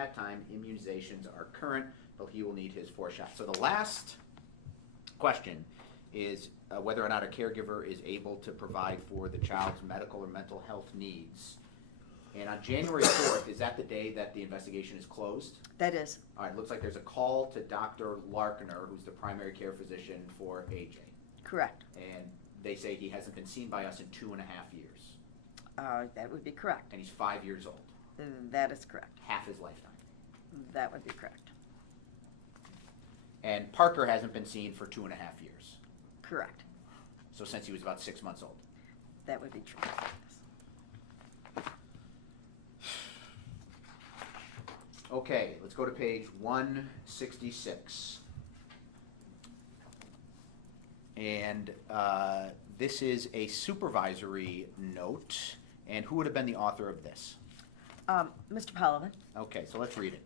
that time, immunizations are current, but he will need his 4 shots. So the last question is whether or not a caregiver is able to provide for the child's medical or mental health needs. And on January 4th, is that the day that the investigation is closed? That is. All right, looks like there's a call to Dr. Larkiner, who's the primary care physician for AJ. Correct. And they say he hasn't been seen by us in 2.5 years. That would be correct. And he's 5 years old. That is correct. Half his lifetime. That would be correct. And Parker hasn't been seen for 2.5 years. Correct. So since he was about 6 months old. That would be true. Okay, let's go to page 166. And this is a supervisory note. And who would have been the author of this? Mr. Pollivin. Okay, so let's read it.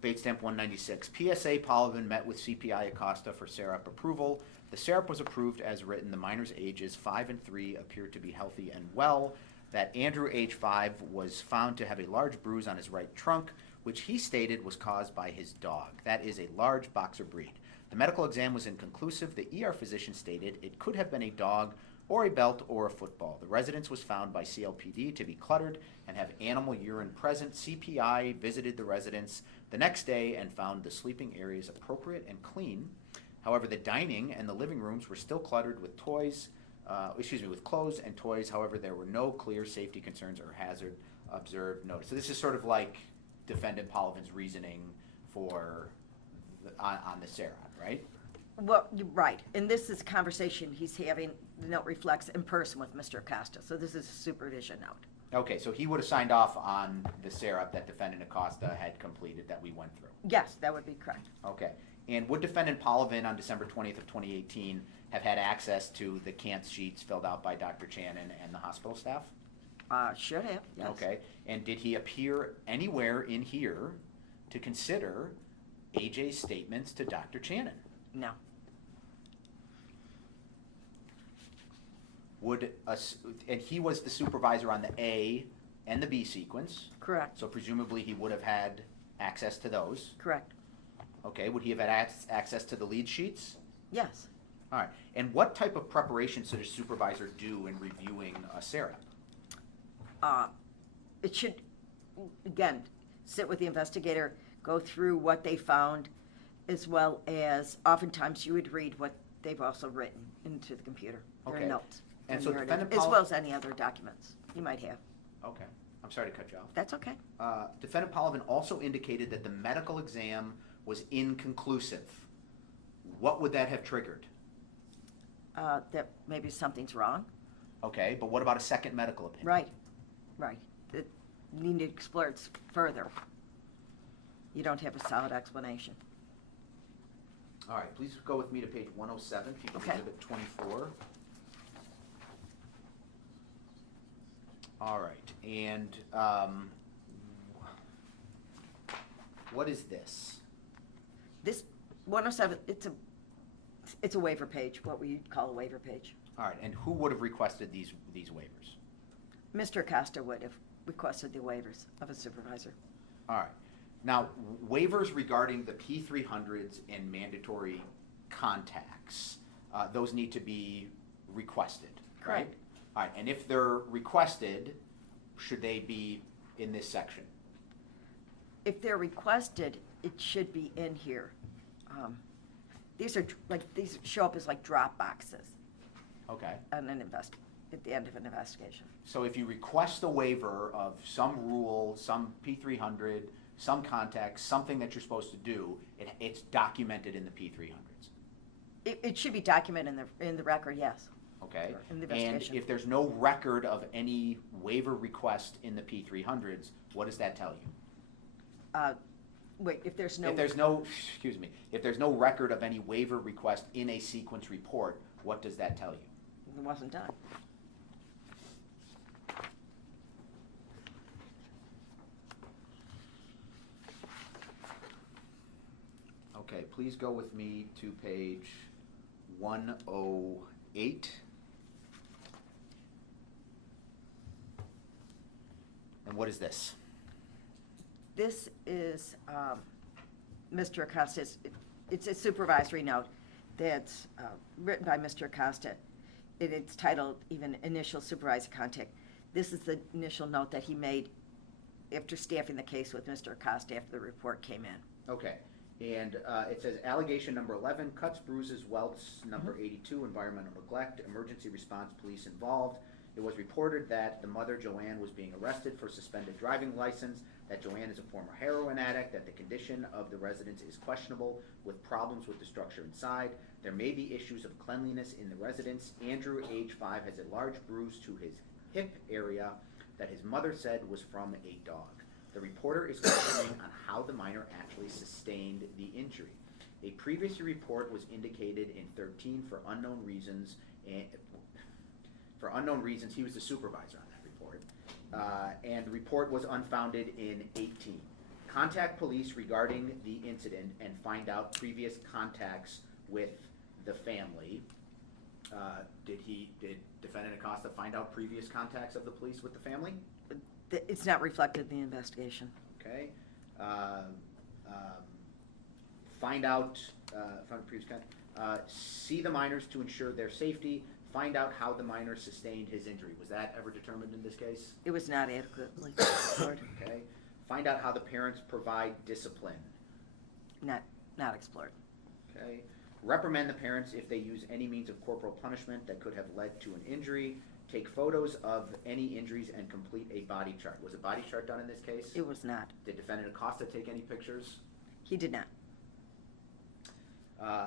Bait stamp 196. PSA Pollivin met with CPI Acosta for SERAP approval. The SERAP was approved as written. The minors' ages 5 and 3 appear to be healthy and well. That Andrew, age 5, was found to have a large bruise on his right trunk, which he stated was caused by his dog. That is a large boxer breed. The medical exam was inconclusive. The ER physician stated it could have been a dog or a belt or a football. The residence was found by CLPD to be cluttered and have animal urine present. CPI visited the residence the next day and found the sleeping areas appropriate and clean. However, the dining and the living rooms were still cluttered with with clothes and toys. However, there were no clear safety concerns or hazard observed noticed. So this is sort of like Defendant Pollivin's reasoning for on the SERAP, right? Well, you're right. And this is a conversation he's having, the note reflects, in person with Mr. Acosta. So this is a supervision note. Okay, so he would have signed off on the SERAP that Defendant Acosta had completed that we went through. Yes, that would be correct. Okay. And would Defendant Pollivin on December 20th of 2018 have had access to the Kantz sheets filled out by Dr. Channon and the hospital staff? Should have, yes. Okay. And did he appear anywhere in here to consider AJ's statements to Dr. Channon? No. And he was the supervisor on the A and the B sequence. Correct. So presumably he would have had access to those. Correct. Okay. Would he have had access to the lead sheets? Yes. All right. And what type of preparation should a supervisor do in reviewing a SERAP? It should, again, sit with the investigator, go through what they found, as well as oftentimes you would read what they've also written into the computer, their Okay. notes, And their so narrative, Defendant as well as any other documents you might have. Okay. I'm sorry to cut you off. That's okay. Defendant Pollivin also indicated that the medical exam was inconclusive. What would that have triggered? That maybe something's wrong. Okay, but what about a second medical opinion? Right, right. You need to explore it further. You don't have a solid explanation. All right, please go with me to page 107, People Okay. Exhibit 24. All right, and what is this? This 107, it's a waiver page, what we call a waiver page. All right, and who would have requested these waivers? Mr. Acosta would have requested the waivers of a supervisor. All right. Now, waivers regarding the P300s and mandatory contacts, those need to be requested, right? Correct. All right, and if they're requested, should they be in this section? If they're requested, it should be in here. These show up as like drop boxes Okay. on at the end of an investigation. So if you request a waiver of some rule, some P300, some context, something that you're supposed to do, it's documented in the P300s. It should be documented in the record, yes. Okay. In the And investigation. if there's no record of any waiver request in the P300s, what does that tell you? Wait, if there's no... If there's no record of any waiver request in a sequence report, what does that tell you? It wasn't done. Okay, please go with me to page 108. And what is this? This is Mr. Acosta's, it's a supervisory note that's written by Mr. Acosta. It's titled even Initial Supervisor Contact. This is the initial note that he made after staffing the case with Mr. Acosta after the report came in. Okay, and it says allegation number 11, cuts, bruises, welts, number 82, environmental neglect, emergency response, police involved. It was reported that the mother, Joanne, was being arrested for suspended driving license, that Joanne is a former heroin addict, that the condition of the residence is questionable with problems with the structure inside. There may be issues of cleanliness in the residence. Andrew, age 5, has a large bruise to his hip area that his mother said was from a dog. The reporter is questioning on how the minor actually sustained the injury. A previous report was indicated in 13 for unknown reasons, and he was the supervisor on that report, and the report was unfounded in 18. Contact police regarding the incident and find out previous contacts with the family. Did Defendant Acosta find out previous contacts of the police with the family? It's not reflected in the investigation. Okay. Find out previous contact. See the minors to ensure their safety. Find out how the minor sustained his injury. Was that ever determined in this case? It was not adequately explored. Okay. Find out how the parents provide discipline. Not explored. Okay. Reprimand the parents if they use any means of corporal punishment that could have led to an injury. Take photos of any injuries and complete a body chart. Was a body chart done in this case? It was not. Did Defendant Acosta take any pictures? He did not.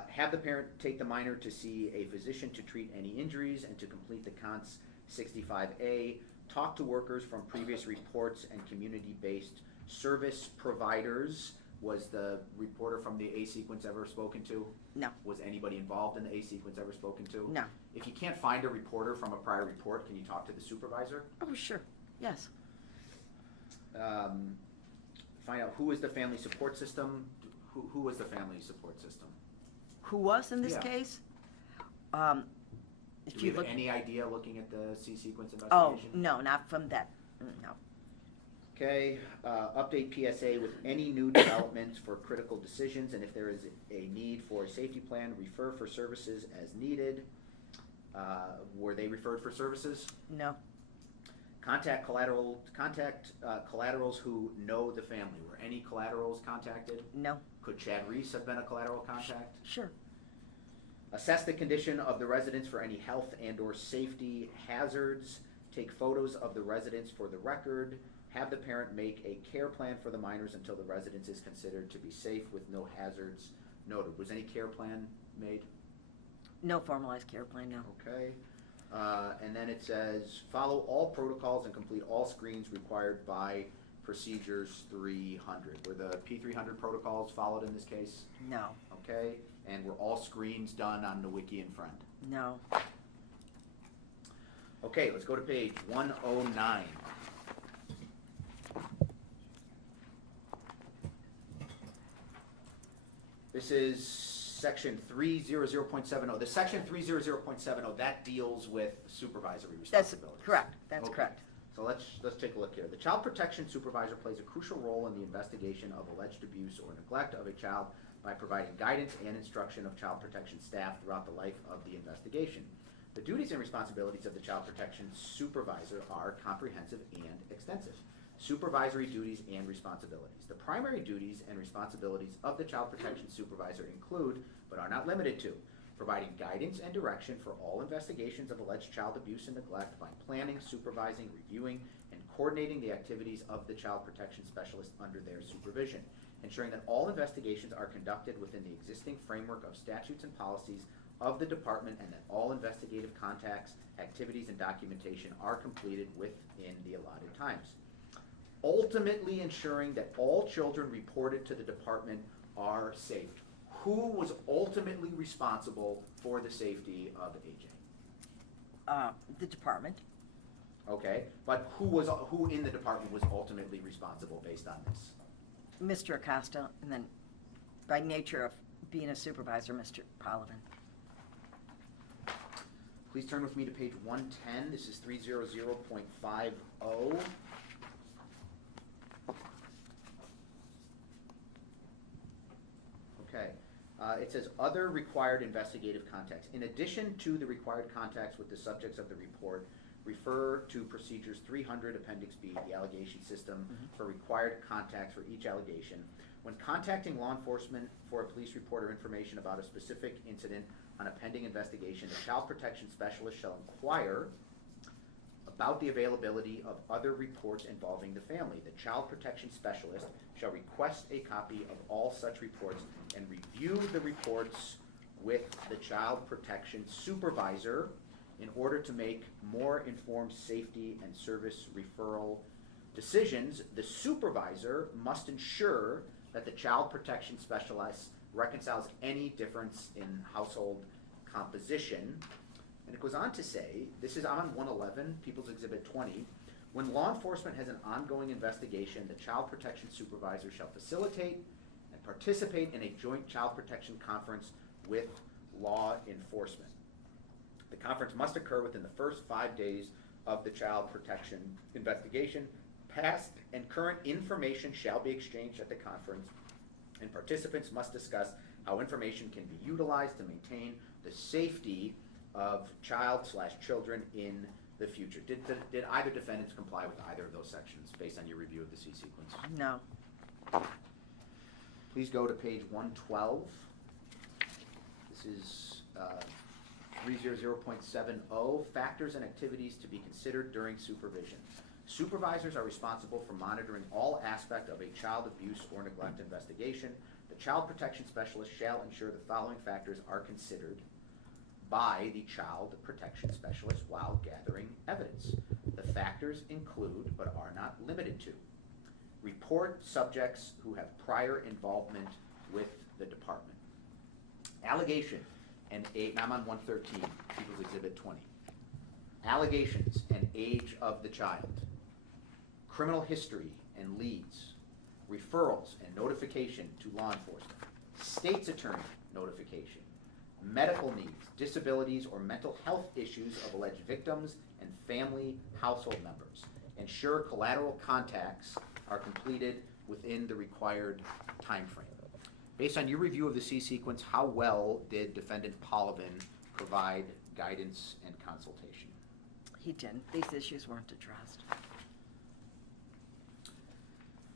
Have the parent take the minor to see a physician to treat any injuries and to complete the CONS 65A. Talk to workers from previous reports and community-based service providers. Was the reporter from the A sequence ever spoken to? No. Was anybody involved in the A sequence ever spoken to? No. If you can't find a reporter from a prior report, can you talk to the supervisor? Oh, sure. Yes. Find out who is the family support system. Who was the family support system? Who was in this Yeah. case? Do If you you have look. any idea looking at the C sequence Oh, investigation? no, not from that. No. Okay, update PSA with any new developments for critical decisions, and if there is a need for a safety plan, refer for services as needed. Were they referred for services? No. Contact collaterals who know the family. Were any collaterals contacted? No. Could Chad Reese have been a collateral contact? Sure. Assess the condition of the residence for any health and or safety hazards. Take photos of the residence for the record. Have the parent make a care plan for the minors until the residence is considered to be safe with no hazards noted. Was any care plan made? No formalized care plan, no. Okay. And then it says, follow all protocols and complete all screens required by Procedures 300. Were the P300 protocols followed in this case? No. Okay. And were all screens done on the Wiki and Friend? No. Okay, let's go to page 109. This is section 300.70. The section 300.70, that deals with supervisory That's responsibilities. correct. That's Okay. correct. So let's take a look here. The child protection supervisor plays a crucial role in the investigation of alleged abuse or neglect of a child by providing guidance and instruction of child protection staff throughout the life of the investigation. The duties and responsibilities of the child protection supervisor are comprehensive and extensive. Supervisory duties and responsibilities. The primary duties and responsibilities of the child protection supervisor include, but are not limited to, providing guidance and direction for all investigations of alleged child abuse and neglect by planning, supervising, reviewing, and coordinating the activities of the child protection specialist under their supervision, ensuring that all investigations are conducted within the existing framework of statutes and policies of the department, and that all investigative contacts, activities, and documentation are completed within the allotted times. Ultimately ensuring that all children reported to the department are safe. Who was ultimately responsible for the safety of AJ? The department. Okay, but who in the department was ultimately responsible based on this? Mr. Acosta, and then by nature of being a supervisor, Mr. Polovin. Please turn with me to page 110. This is 300.50. Okay. It says other required investigative contacts. In addition to the required contacts with the subjects of the report, refer to procedures 300 Appendix B, the allegation system, for required contacts for each allegation. When contacting law enforcement for a police report or information about a specific incident on a pending investigation, the child protection specialist shall inquire about the availability of other reports involving the family. The child protection specialist shall request a copy of all such reports and review the reports with the child protection supervisor in order to make more informed safety and service referral decisions. The supervisor must ensure that the child protection specialist reconciles any difference in household composition. And it goes on to say, this is on 111, People's Exhibit 20, when law enforcement has an ongoing investigation, the child protection supervisor shall facilitate and participate in a joint child protection conference with law enforcement. The conference must occur within the first 5 days of the child protection investigation. Past and current information shall be exchanged at the conference, and participants must discuss how information can be utilized to maintain the safety of child/children in the future. Did either defendants comply with either of those sections based on your review of the C sequence? No. Please go to page 112. This is 300.70, factors and activities to be considered during supervision. Supervisors are responsible for monitoring all aspects of a child abuse or neglect investigation. The child protection specialist shall ensure the following factors are considered by the child protection specialist while gathering evidence. The factors include, but are not limited to, report subjects who have prior involvement with the department. Allegation and age, I'm on 113, People's Exhibit 20. Allegations and age of the child. Criminal history and leads. Referrals and notification to law enforcement. State's attorney notification. Medical needs, disabilities, or mental health issues of alleged victims and family household members. Ensure collateral contacts are completed within the required time frame. Based on your review of the C sequence, how well did Defendant Polovin provide guidance and consultation? He didn't. These issues weren't addressed.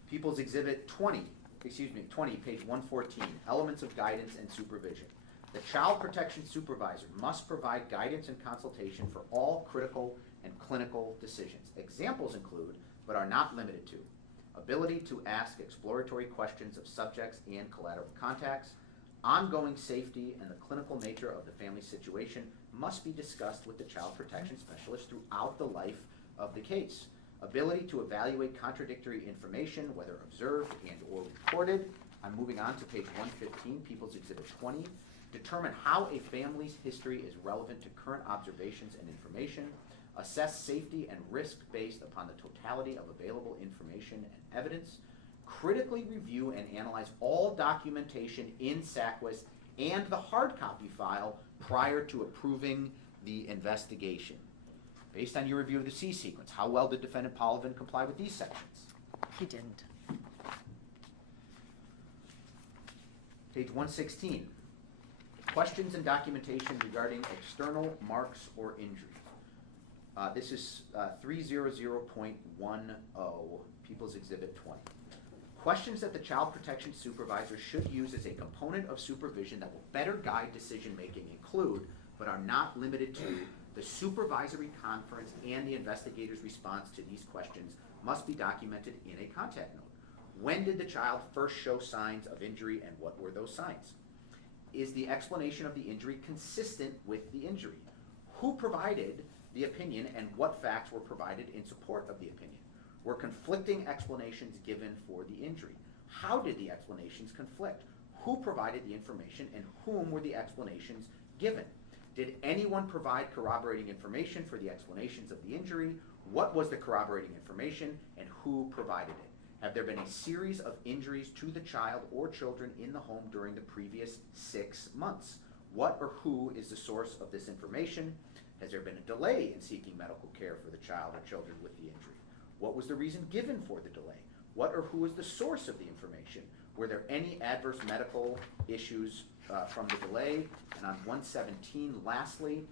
People's Exhibit 20, page 114, elements of guidance and supervision. The child protection supervisor must provide guidance and consultation for all critical and clinical decisions. Examples include, but are not limited to, ability to ask exploratory questions of subjects and collateral contacts. Ongoing safety and the clinical nature of the family situation must be discussed with the child protection specialist throughout the life of the case. Ability to evaluate contradictory information, whether observed and or reported. I'm moving on to page 115, People's Exhibit 20. Determine how a family's history is relevant to current observations and information. Assess safety and risk based upon the totality of available information and evidence. Critically review and analyze all documentation in SACWIS and the hard copy file prior to approving the investigation. Based on your review of the C sequence, how well did Defendant Polovin comply with these sections? He didn't. Page 116. Questions and documentation regarding external marks or injuries. This is 300.10, People's Exhibit 20. Questions that the child protection supervisor should use as a component of supervision that will better guide decision making include, but are not limited to, the supervisory conference and the investigator's response to these questions must be documented in a contact note. When did the child first show signs of injury and what were those signs? Is the explanation of the injury consistent with the injury? Who provided the opinion and what facts were provided in support of the opinion? Were conflicting explanations given for the injury? How did the explanations conflict? Who provided the information and whom were the explanations given? Did anyone provide corroborating information for the explanations of the injury? What was the corroborating information and who provided it? Have there been a series of injuries to the child or children in the home during the previous 6 months? What or who is the source of this information? Has there been a delay in seeking medical care for the child or children with the injury? What was the reason given for the delay? What or who is the source of the information? Were there any adverse medical issues from the delay? And on 117, lastly,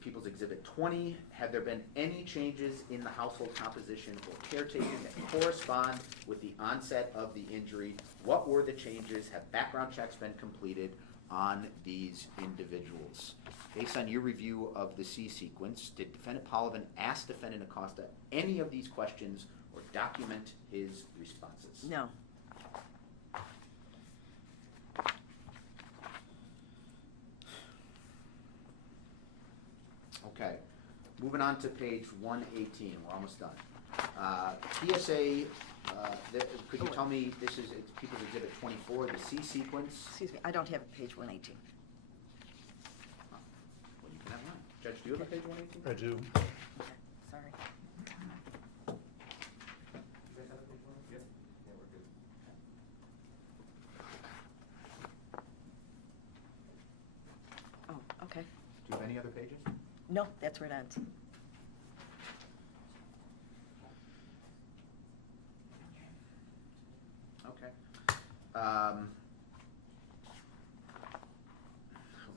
People's Exhibit 20, have there been any changes in the household composition or caretaking that correspond with the onset of the injury? What were the changes? Have background checks been completed on these individuals? Based on your review of the C sequence, did Defendant Polovin ask Defendant Acosta any of these questions or document his responses? No. Okay, moving on to page 118, we're almost done. PSA, could you tell me, this is People's Exhibit 24, the C sequence? Excuse me, I don't have page 118. Well, you can have mine. Judge, do you have a page 118? I do. Okay, sorry. You guys have a page 118? Yes. Yeah, we're good. Oh, okay. Do you have any other pages? No, that's where it ends. Okay.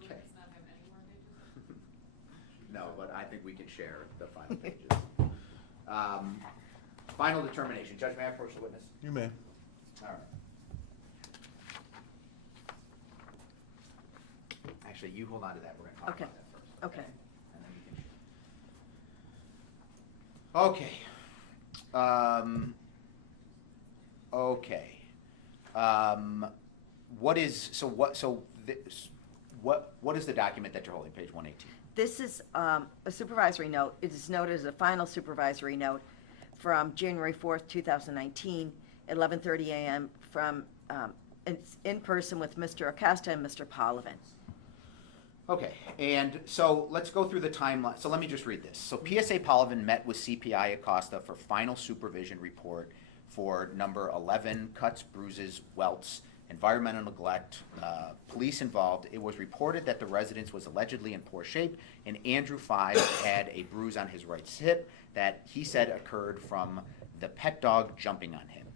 Okay. No, but I think we can share the final pages. Final determination. Judge, may I approach the witness? You may. All right. Actually, you hold on to that. We're going to talk Okay. about that first. Okay. And then we can share. Okay. Okay. What is the document that you're holding, page 118? This is a supervisory note. It is noted as a final supervisory note from January 4th, 2019, 11:30 a.m. from, it's in person with Mr. Acosta and Mr. Polovin. Okay, and so let's go through the timeline. So let me just read this. So PSA Polovin met with CPI Acosta for final supervision report for number 11, cuts, bruises, welts, environmental neglect, police involved. It was reported that the residence was allegedly in poor shape, and Andrew 5 had a bruise on his right hip that he said occurred from the pet dog jumping on him.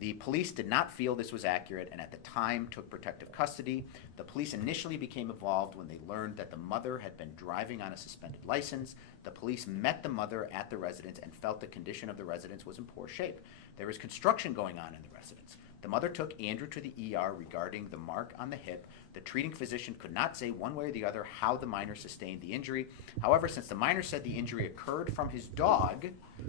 The police did not feel this was accurate and at the time took protective custody. The police initially became involved when they learned that the mother had been driving on a suspended license. The police met the mother at the residence and felt the condition of the residence was in poor shape. There was construction going on in the residence. The mother took Andrew to the ER regarding the mark on the hip. The treating physician could not say one way or the other how the minor sustained the injury. However, since the minor said the injury occurred from his dog,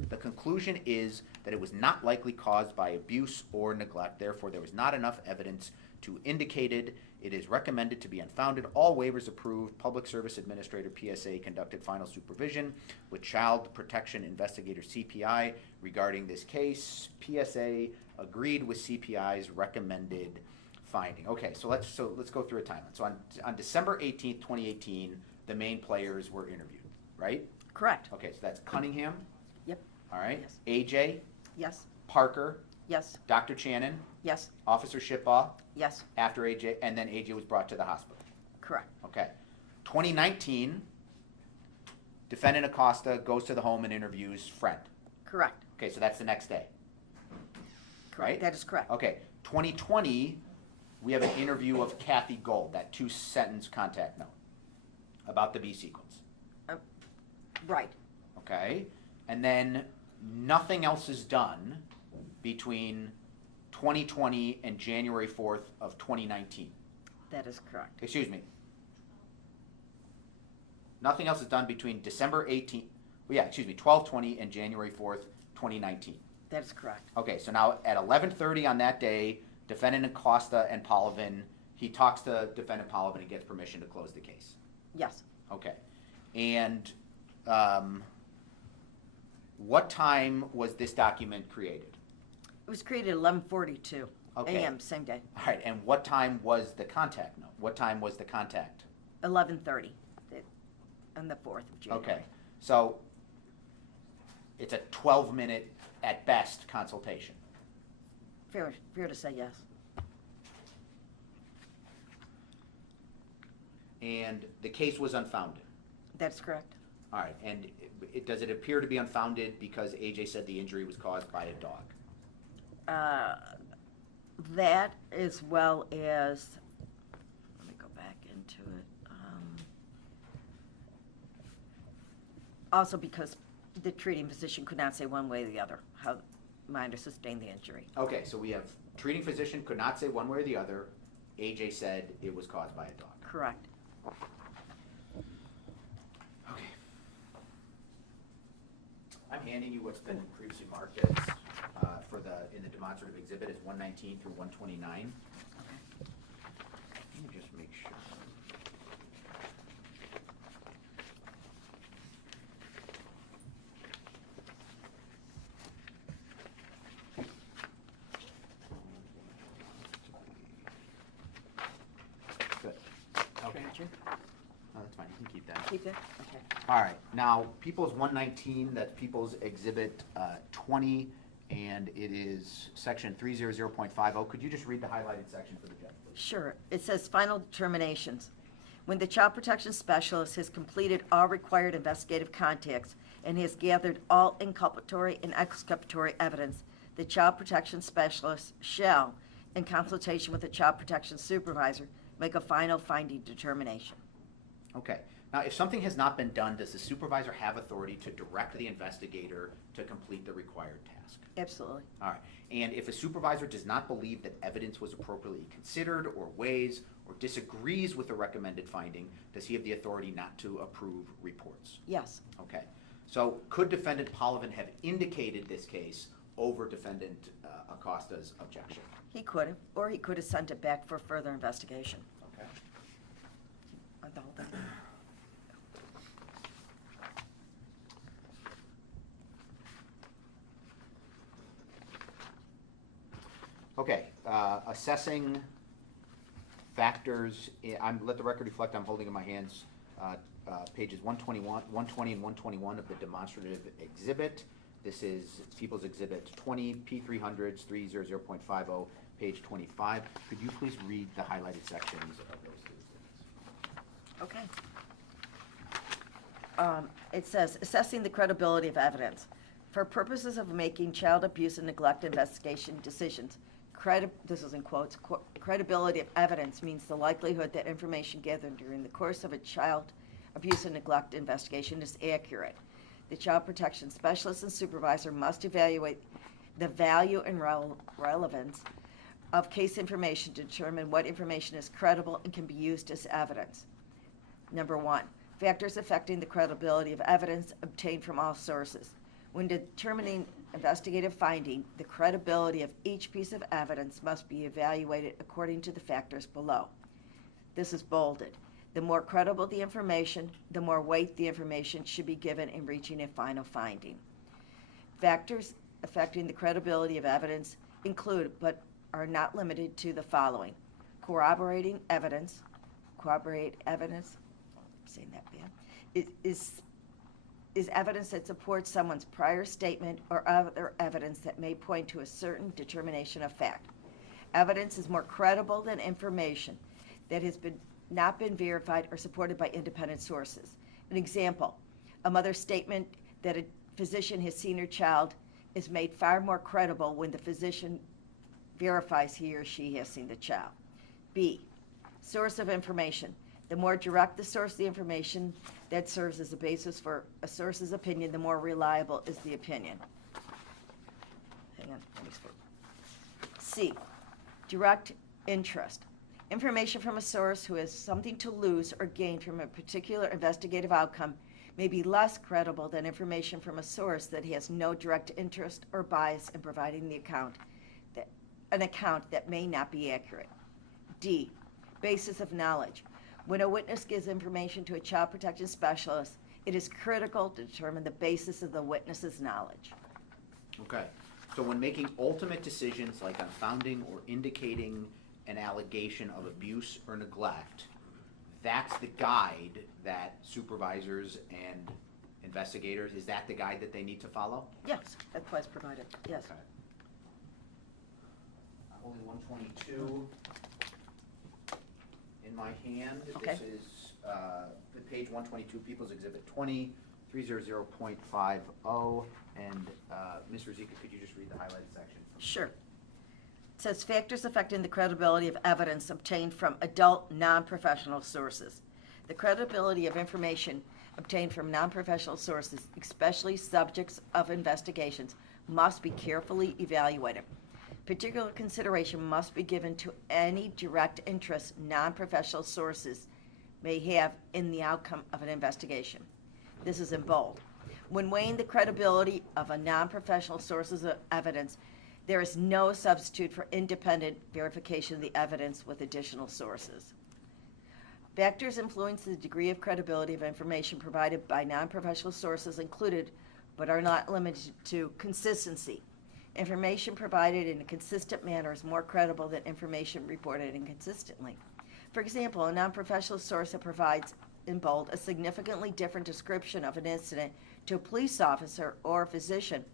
the conclusion is that it was not likely caused by abuse or neglect. Therefore, there was not enough evidence to indicate it. It is recommended to be unfounded. All waivers approved. Public Service Administrator PSA conducted final supervision with Child Protection Investigator CPI regarding this case. PSA agreed with CPI's recommended finding. Okay, so let's go through a timeline. So on December 18th, 2018, the main players were interviewed, right? Correct. Okay, so that's Cunningham. Yep. All right. Yes. AJ, Yes. Parker, Yes. Dr. Channon, Yes. Officer Shipbaugh, Yes. after AJ, and then AJ was brought to the hospital. Correct. Okay. 2019, Defendant Acosta goes to the home and interviews Friend. Correct. Okay, so that's the next day. Right? That is correct. Okay. 2020, we have an interview of Kathy Gold, that 2-sentence contact note about the B sequence. Right. Okay. And then nothing else is done between 2020 and January 4th of 2019. That is correct. Excuse me. Nothing else is done between December 18th, 12/20 and January 4th, 2019. That is correct. Okay, so now at 11:30 on that day, Defendant Acosta and Polovin, he talks to Defendant Polovin and gets permission to close the case. Yes. Okay. And what time was this document created? It was created at 11:42 Okay. a.m. same day. All right, and what time was the contact note? What time was the contact? 11:30 on the 4th of January. Okay, so it's a 12-minute, at best, consultation. Fair to say yes. And the case was unfounded. That's correct. All right, and does it appear to be unfounded because AJ said the injury was caused by a dog? That as well as, let me go back into it. Also because the treating physician could not say one way or the other how Minor sustained the injury. Okay, so we have treating physician could not say one way or the other. AJ said it was caused by a dog. Correct. Okay. I'm handing you what's been previously marked as, in the demonstrative exhibit as 119 through 129. Okay. Let me just make sure. Good. Okay. Gotcha. No, that's fine. You can keep that. Keep that? Okay. All right. Now, People's 119, that's People's Exhibit 20, and it is Section 300.50. Could you just read the highlighted section for the judge, please? Sure. It says final determinations. When the child protection specialist has completed all required investigative contacts and has gathered all inculpatory and exculpatory evidence, the child protection specialist shall, in consultation with the child protection supervisor, make a final finding determination. Okay. Now, if something has not been done, does the supervisor have authority to direct the investigator to complete the required task? Absolutely. All right. And if a supervisor does not believe that evidence was appropriately considered or weighs or disagrees with the recommended finding, does he have the authority not to approve reports? Yes. Okay. So could Defendant Polovin have indicated this case over Defendant Acosta's objection? He could have, or he could have sent it back for further investigation. Okay. On the whole thing. Okay, assessing factors, let the record reflect, I'm holding in my hands pages 121, 120 and 121 of the demonstrative exhibit. This is People's Exhibit 20, P300s, 300.50, page 25. Could you please read the highlighted sections of those two exhibits? Okay. It says, assessing the credibility of evidence. For purposes of making child abuse and neglect investigation decisions, this is in quotes, credibility of evidence means the likelihood that information gathered during the course of a child abuse and neglect investigation is accurate. The child protection specialist and supervisor must evaluate the value and relevance of case information to determine what information is credible and can be used as evidence. Number one, factors affecting the credibility of evidence obtained from all sources. When determining investigative finding, the credibility of each piece of evidence must be evaluated according to the factors below. This is bolded. The more credible the information, the more weight the information should be given in reaching a final finding. Factors affecting the credibility of evidence include, but are not limited to, the following: corroborating evidence, I'm saying that bad, is evidence that supports someone's prior statement or other evidence that may point to a certain determination of fact. Evidence is more credible than information that has not been verified or supported by independent sources. An example, a mother's statement that a physician has seen her child is made far more credible when the physician verifies he or she has seen the child. B, source of information. The more direct the source of the information that serves as a basis for a source's opinion, the more reliable is the opinion. Hang on, let me explain. C, direct interest. Information from a source who has something to lose or gain from a particular investigative outcome may be less credible than information from a source that has no direct interest or bias in providing an account that may not be accurate. D, basis of knowledge. When a witness gives information to a child protection specialist, it is critical to determine the basis of the witness's knowledge. Okay, so when making ultimate decisions like on founding or indicating an allegation of abuse or neglect, that's the guide that supervisors and investigators, is that the guide that they need to follow? Yes, that's why it's provided, yes. Okay. I'm holding 122 in my hand. Okay. This is page 122, People's Exhibit 20, 300.50, and Ms. Ruzicka, could you just read the highlighted section? Sure. It says factors affecting the credibility of evidence obtained from adult non-professional sources. The credibility of information obtained from non-professional sources, especially subjects of investigations, must be carefully evaluated. Particular consideration must be given to any direct interest non-professional sources may have in the outcome of an investigation. This is in bold. When weighing the credibility of a non-professional sources of evidence, there is no substitute for independent verification of the evidence with additional sources. Factors influencing the degree of credibility of information provided by non-professional sources included, but are not limited to, consistency. Information provided in a consistent manner is more credible than information reported inconsistently. For example, a non-professional source that provides, in bold, a significantly different description of an incident to a police officer or a physician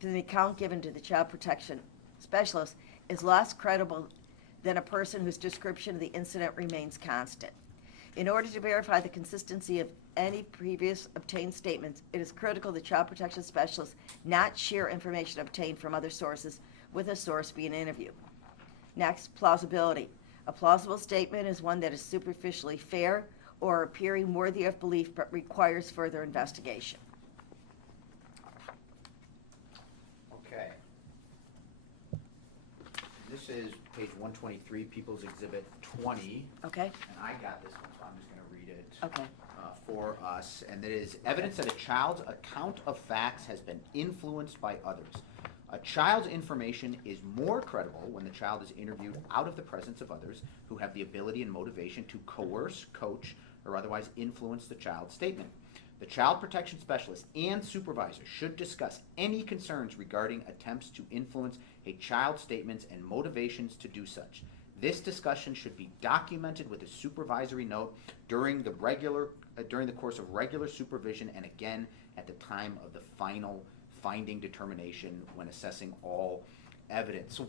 from the account given to the child protection specialist is less credible than a person whose description of the incident remains constant. In order to verify the consistency of any previous obtained statements, it is critical the child protection specialist not share information obtained from other sources with a source being interviewed. Next, plausibility. A plausible statement is one that is superficially fair or appearing worthy of belief but requires further investigation. Okay. This is page 123, People's Exhibit 20. Okay? And I got this one, so I'm just going to read it Okay. for us. And it is evidence that a child's account of facts has been influenced by others. A child's information is more credible when the child is interviewed out of the presence of others who have the ability and motivation to coerce, coach, or otherwise influence the child's statement. The child protection specialist and supervisor should discuss any concerns regarding attempts to influence a child's statements and motivations to do such. This discussion should be documented with a supervisory note during the course of regular supervision and again at the time of the final finding determination when assessing all evidence.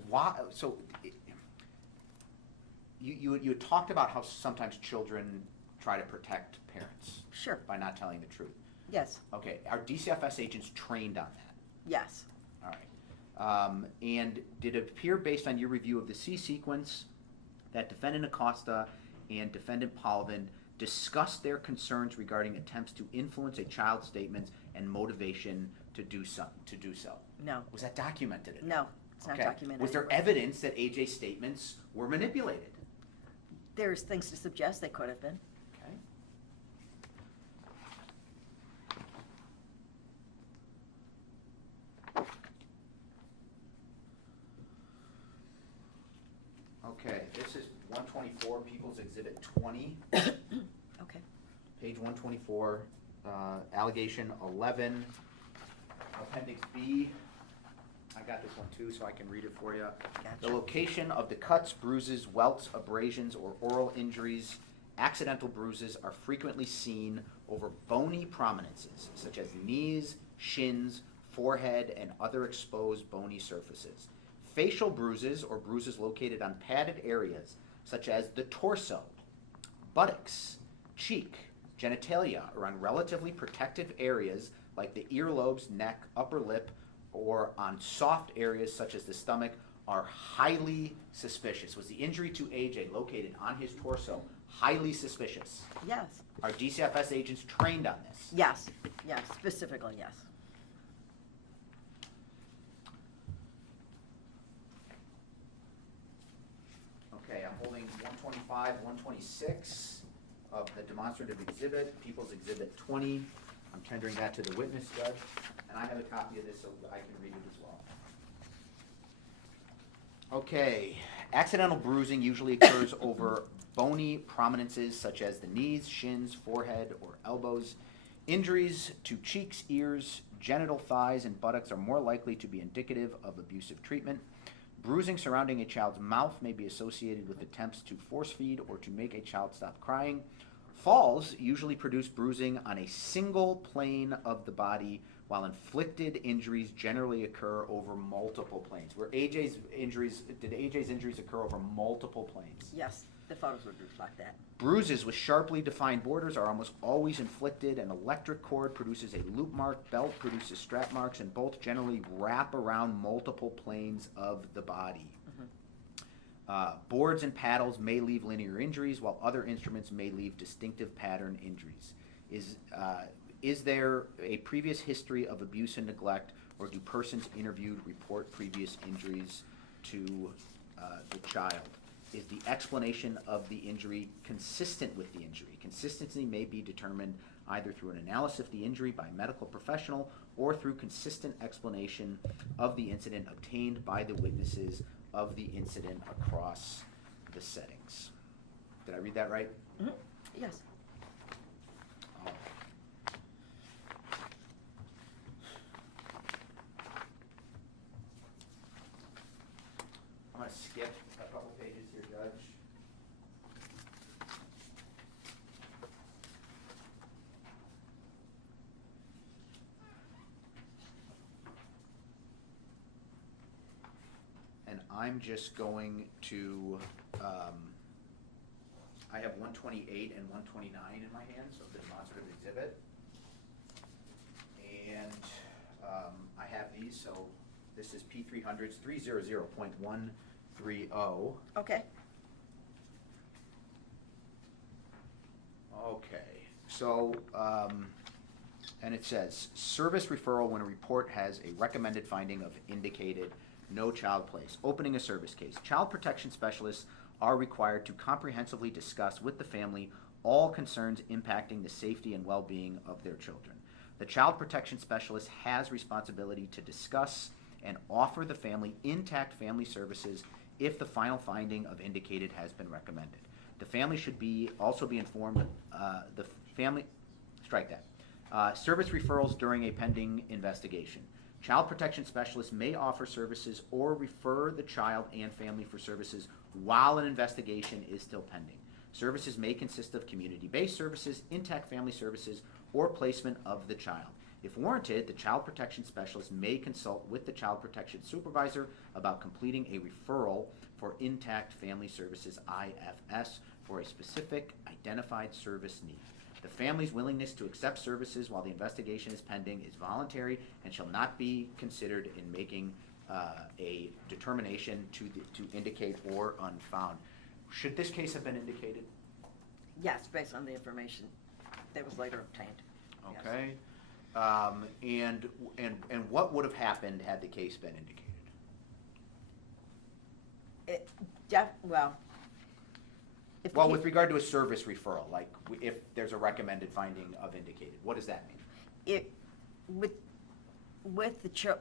You had talked about how sometimes children try to protect parents. Sure. By not telling the truth. Yes. Okay, are DCFS agents trained on that? Yes. All right. And did it appear based on your review of the C sequence that Defendant Acosta and Defendant Polavin discussed their concerns regarding attempts to influence a child's statements and motivation to do so? No. Was that documented? No, it's not documented. Was there evidence that AJ's statements were manipulated? There's things to suggest they could have been. Okay. Okay, this is 124, People's Exhibit 20. Okay. Page 124, allegation 11, appendix B. I got this one too, so I can read it for you. Gotcha. The location of the cuts, bruises, welts, abrasions, or oral injuries, accidental bruises are frequently seen over bony prominences, such as knees, shins, forehead, and other exposed bony surfaces. Facial bruises or bruises located on padded areas, such as the torso, buttocks, cheek, genitalia, or on relatively protective areas like the earlobes, neck, upper lip, or on soft areas such as the stomach are highly suspicious. Was the injury to AJ located on his torso highly suspicious? Yes. Are DCFS agents trained on this? Yes. Yes. Specifically, yes. Okay, I'm holding 125, 126 of the demonstrative exhibit, People's Exhibit 20. I'm tendering that to the witness judge, and I have a copy of this so I can read it as well. Okay, accidental bruising usually occurs over bony prominences such as the knees, shins, forehead, or elbows. Injuries to cheeks, ears, genital thighs, and buttocks are more likely to be indicative of abusive treatment. Bruising surrounding a child's mouth may be associated with attempts to force feed or to make a child stop crying. Falls usually produce bruising on a single plane of the body while inflicted injuries generally occur over multiple planes. Did AJ's injuries occur over multiple planes? Yes, the photos would reflect that. Bruises with sharply defined borders are almost always inflicted. An electric cord produces a loop mark, belt produces strap marks, and both generally wrap around multiple planes of the body. Boards and paddles may leave linear injuries, while other instruments may leave distinctive pattern injuries. Is there a previous history of abuse and neglect, or do persons interviewed report previous injuries to the child? Is the explanation of the injury consistent with the injury? Consistency may be determined either through an analysis of the injury by a medical professional or through consistent explanation of the incident obtained by the witnesses of the incident across the settings. Did I read that right? Mm-hmm. Yes. I'm going to skip a couple pages here, Judge. And I'm just going to, I have 128 and 129 in my hand, so the demonstrative exhibit. And I have these, so this is P300's 300.130. Okay. Okay, so, and it says, service referral when a report has a recommended finding of indicated no child place. Opening a service case. Child protection specialists are required to comprehensively discuss with the family all concerns impacting the safety and well-being of their children. The child protection specialist has responsibility to discuss and offer the family intact family services if the final finding of indicated has been recommended. The family should also be informed, service referrals during a pending investigation. Child protection specialists may offer services or refer the child and family for services while an investigation is still pending. Services may consist of community-based services, intact family services, or placement of the child. If warranted, the child protection specialist may consult with the child protection supervisor about completing a referral for intact family services, IFS, for a specific identified service need. The family's willingness to accept services while the investigation is pending is voluntary and shall not be considered in making a determination to indicate or unfound. Should this case have been indicated? Yes, based on the information that was later obtained. Okay. Yes. And what would have happened had the case been indicated? With regard to a service referral, like if there's a recommended finding of indicated, what does that mean? With the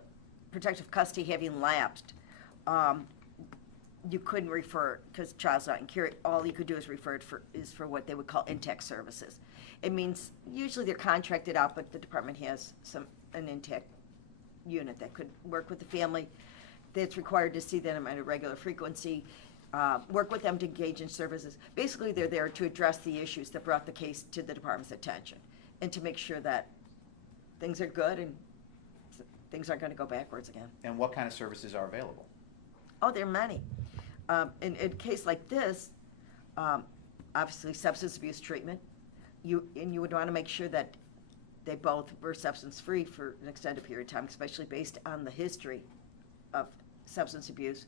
protective custody having lapsed, you couldn't refer because the child's not in care. All you could do is refer for what they would call intact services. It means usually they're contracted out, but the department has an intact unit that could work with the family. That's required to see them at a regular frequency. Work with them to engage in services. Basically, they're there to address the issues that brought the case to the department's attention and to make sure that things are good and things aren't going to go backwards again. And what kind of services are available? Oh, there are many. In a case like this, obviously substance abuse treatment, you would want to make sure that they both were substance-free for an extended period of time, especially based on the history of substance abuse.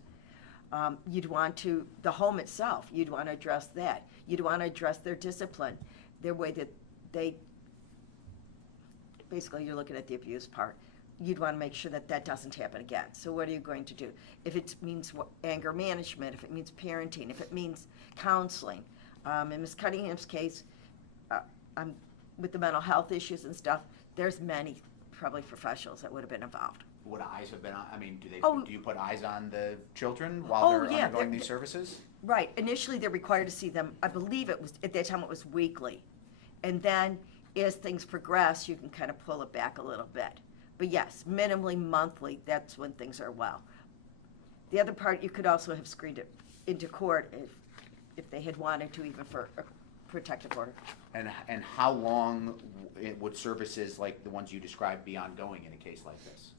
You'd want to, the home itself, you'd want to address that. You'd want to address their discipline, their way that they, basically you're looking at the abuse part. You'd want to make sure that that doesn't happen again. So what are you going to do? If it means anger management, if it means parenting, if it means counseling. In Ms. Cunningham's case, with the mental health issues and stuff, there's many probably professionals that would have been involved. Would eyes have been on? I mean, do you put eyes on the children while they're undergoing these services? Right. Initially, they're required to see them. I believe it was at that time it was weekly, and then as things progress, you can kind of pull it back a little bit. But yes, minimally monthly. That's when things are well. The other part, you could also have screened it into court if they had wanted to, even for protective order. And how long would services like the ones you described be ongoing in a case like this?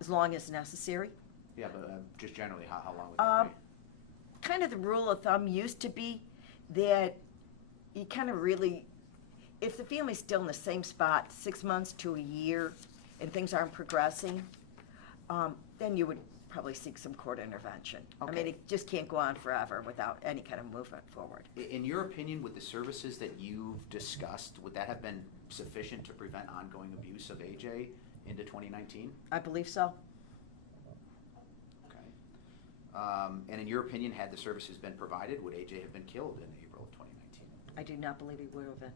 As long as necessary. Yeah, but just generally, how long would that be? Kind of the rule of thumb used to be that you kind of really, if the family's still in the same spot 6 months to a year and things aren't progressing, then you would probably seek some court intervention. I mean, Okay. it just can't go on forever without any kind of movement forward. In your opinion, with the services that you've discussed, would that have been sufficient to prevent ongoing abuse of AJ into 2019? I believe so. Okay. And in your opinion, had the services been provided, would AJ have been killed in April of 2019? I do not believe he would have been.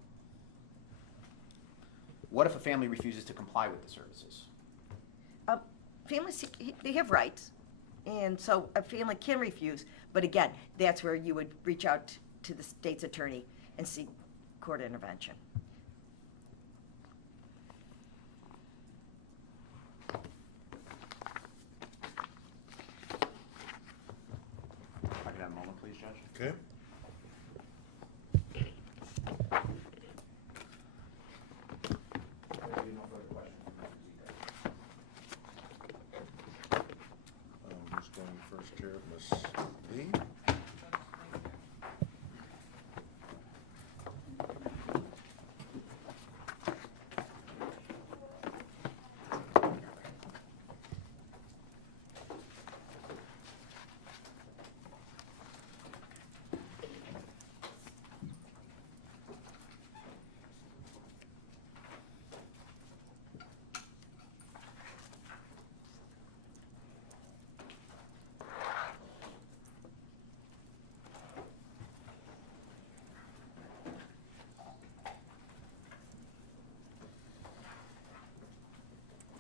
What if a family refuses to comply with the services? Families, they have rights, and so a family can refuse, but again, that's where you would reach out to the state's attorney and seek court intervention. If I could have a moment, please, Judge? Okay. Who's going first here? Miss Lee?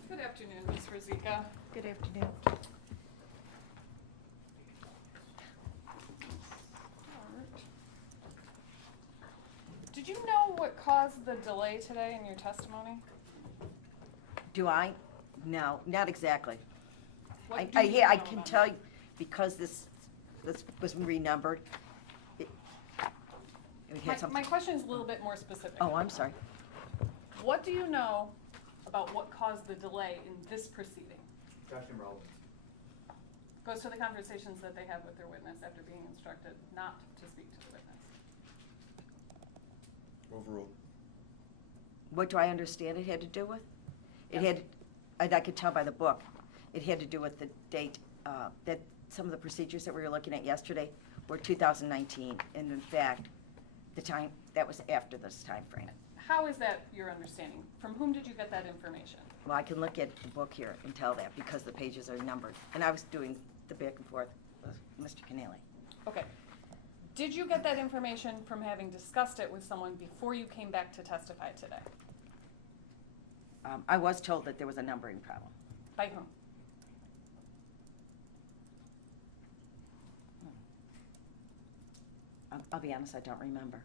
Good afternoon, Ms. Rosika. Good afternoon. Did you know what caused the delay today in your testimony? Do I? No, not exactly. What I do you I know can about tell it? you, because this was renumbered. It had something. My question is a little bit more specific. Oh, I'm sorry. What do you know about what caused the delay in this proceeding? Question relevant. Goes to the conversations that they had with their witness after being instructed not to speak to the witness. Overruled. What do I understand it had to do with? It Yes. had, I could tell by the book, it had to do with the date, that some of the procedures that we were looking at yesterday were 2019, and in fact, the time, that was after this time frame. How is that your understanding? From whom did you get that information? Well, I can look at the book here and tell that because the pages are numbered, and I was doing the back and forth with Mr. Keneally. Okay. Did you get that information from having discussed it with someone before you came back to testify today? I was told that there was a numbering problem. By whom? I'll be honest, I don't remember.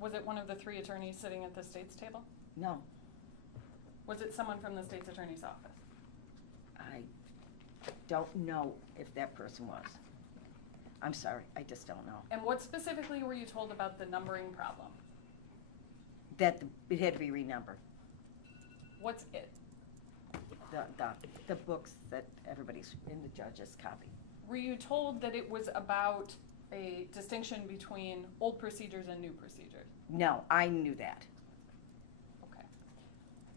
Was it one of the 3 attorneys sitting at the state's table? No, Was it someone from the state's attorney's office? I don't know if that person was. I'm sorry, I just don't know. And what specifically were you told about the numbering problem? That it had to be renumbered. What's it? The books that everybody's in the judge's copy. Were you told that it was about a distinction between old procedures and new procedures? No, I knew that. Okay.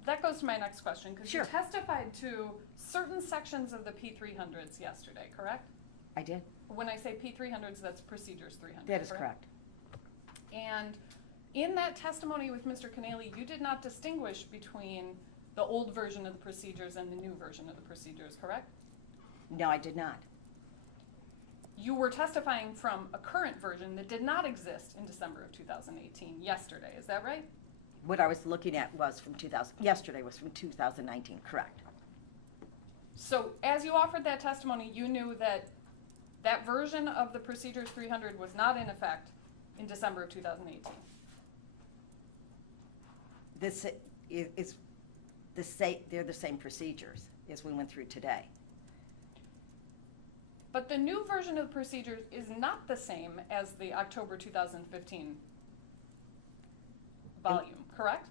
That goes to my next question, because you Sure. testified to certain sections of the P300s yesterday, correct? I did. When I say P300s, that's Procedures 300, That is correct. And in that testimony with Mr. Keneally, you did not distinguish between the old version of the procedures and the new version of the procedures, correct? No, I did not. You were testifying from a current version that did not exist in December of 2018, yesterday, is that right? What I was looking at was from yesterday was from 2019, correct. So as you offered that testimony, you knew that that version of the Procedures 300 was not in effect in December of 2018. This is they're the same procedures as we went through today. But the new version of the procedures is not the same as the October 2015 volume, correct?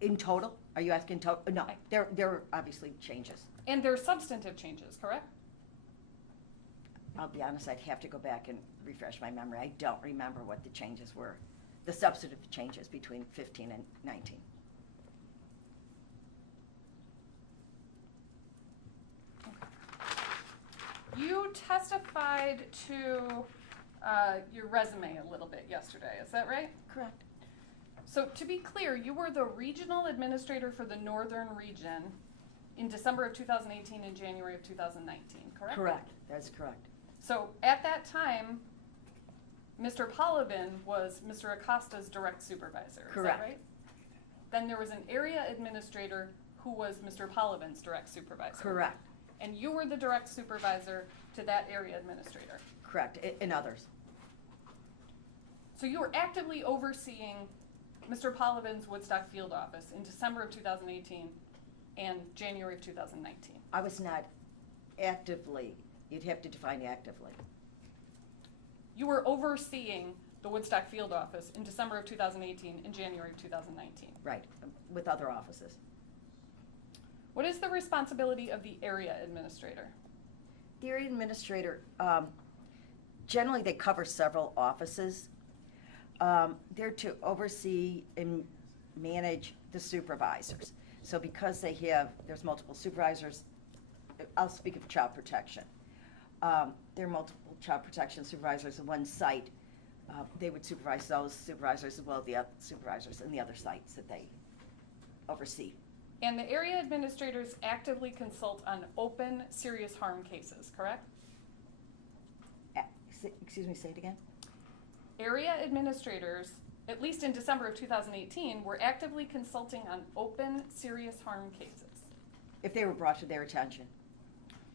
In total? Are you asking total? No, there are obviously changes. And there are substantive changes, correct? I'll be honest, I'd have to go back and refresh my memory. I don't remember what the changes were, the substantive changes between 15 and 19. You testified to your resume a little bit yesterday, is that right? Correct. So to be clear, you were the regional administrator for the Northern Region in December of 2018 and January of 2019, correct? Correct, that's correct. So at that time, Mr. Polovin was Mr. Acosta's direct supervisor, is Correct. that right? Then there was an area administrator who was Mr. Polovin's direct supervisor. Correct, And you were the direct supervisor to that area administrator. correct, and others. So you were actively overseeing Mr. Polovin's Woodstock field office in December of 2018 and January of 2019. I was not actively, you'd have to define actively. You were overseeing the Woodstock field office in December of 2018 and January of 2019. Right, with other offices. What is the responsibility of the area administrator? The area administrator, generally they cover several offices. They're to oversee and manage the supervisors. So because there's multiple supervisors, I'll speak of child protection. There are multiple child protection supervisors in one site. They would supervise those supervisors as well as the other supervisors in the other sites that they oversee. And the area administrators actively consult on open serious harm cases, correct? Excuse me, say it again? Area administrators, at least in December of 2018, were actively consulting on open serious harm cases. If they were brought to their attention.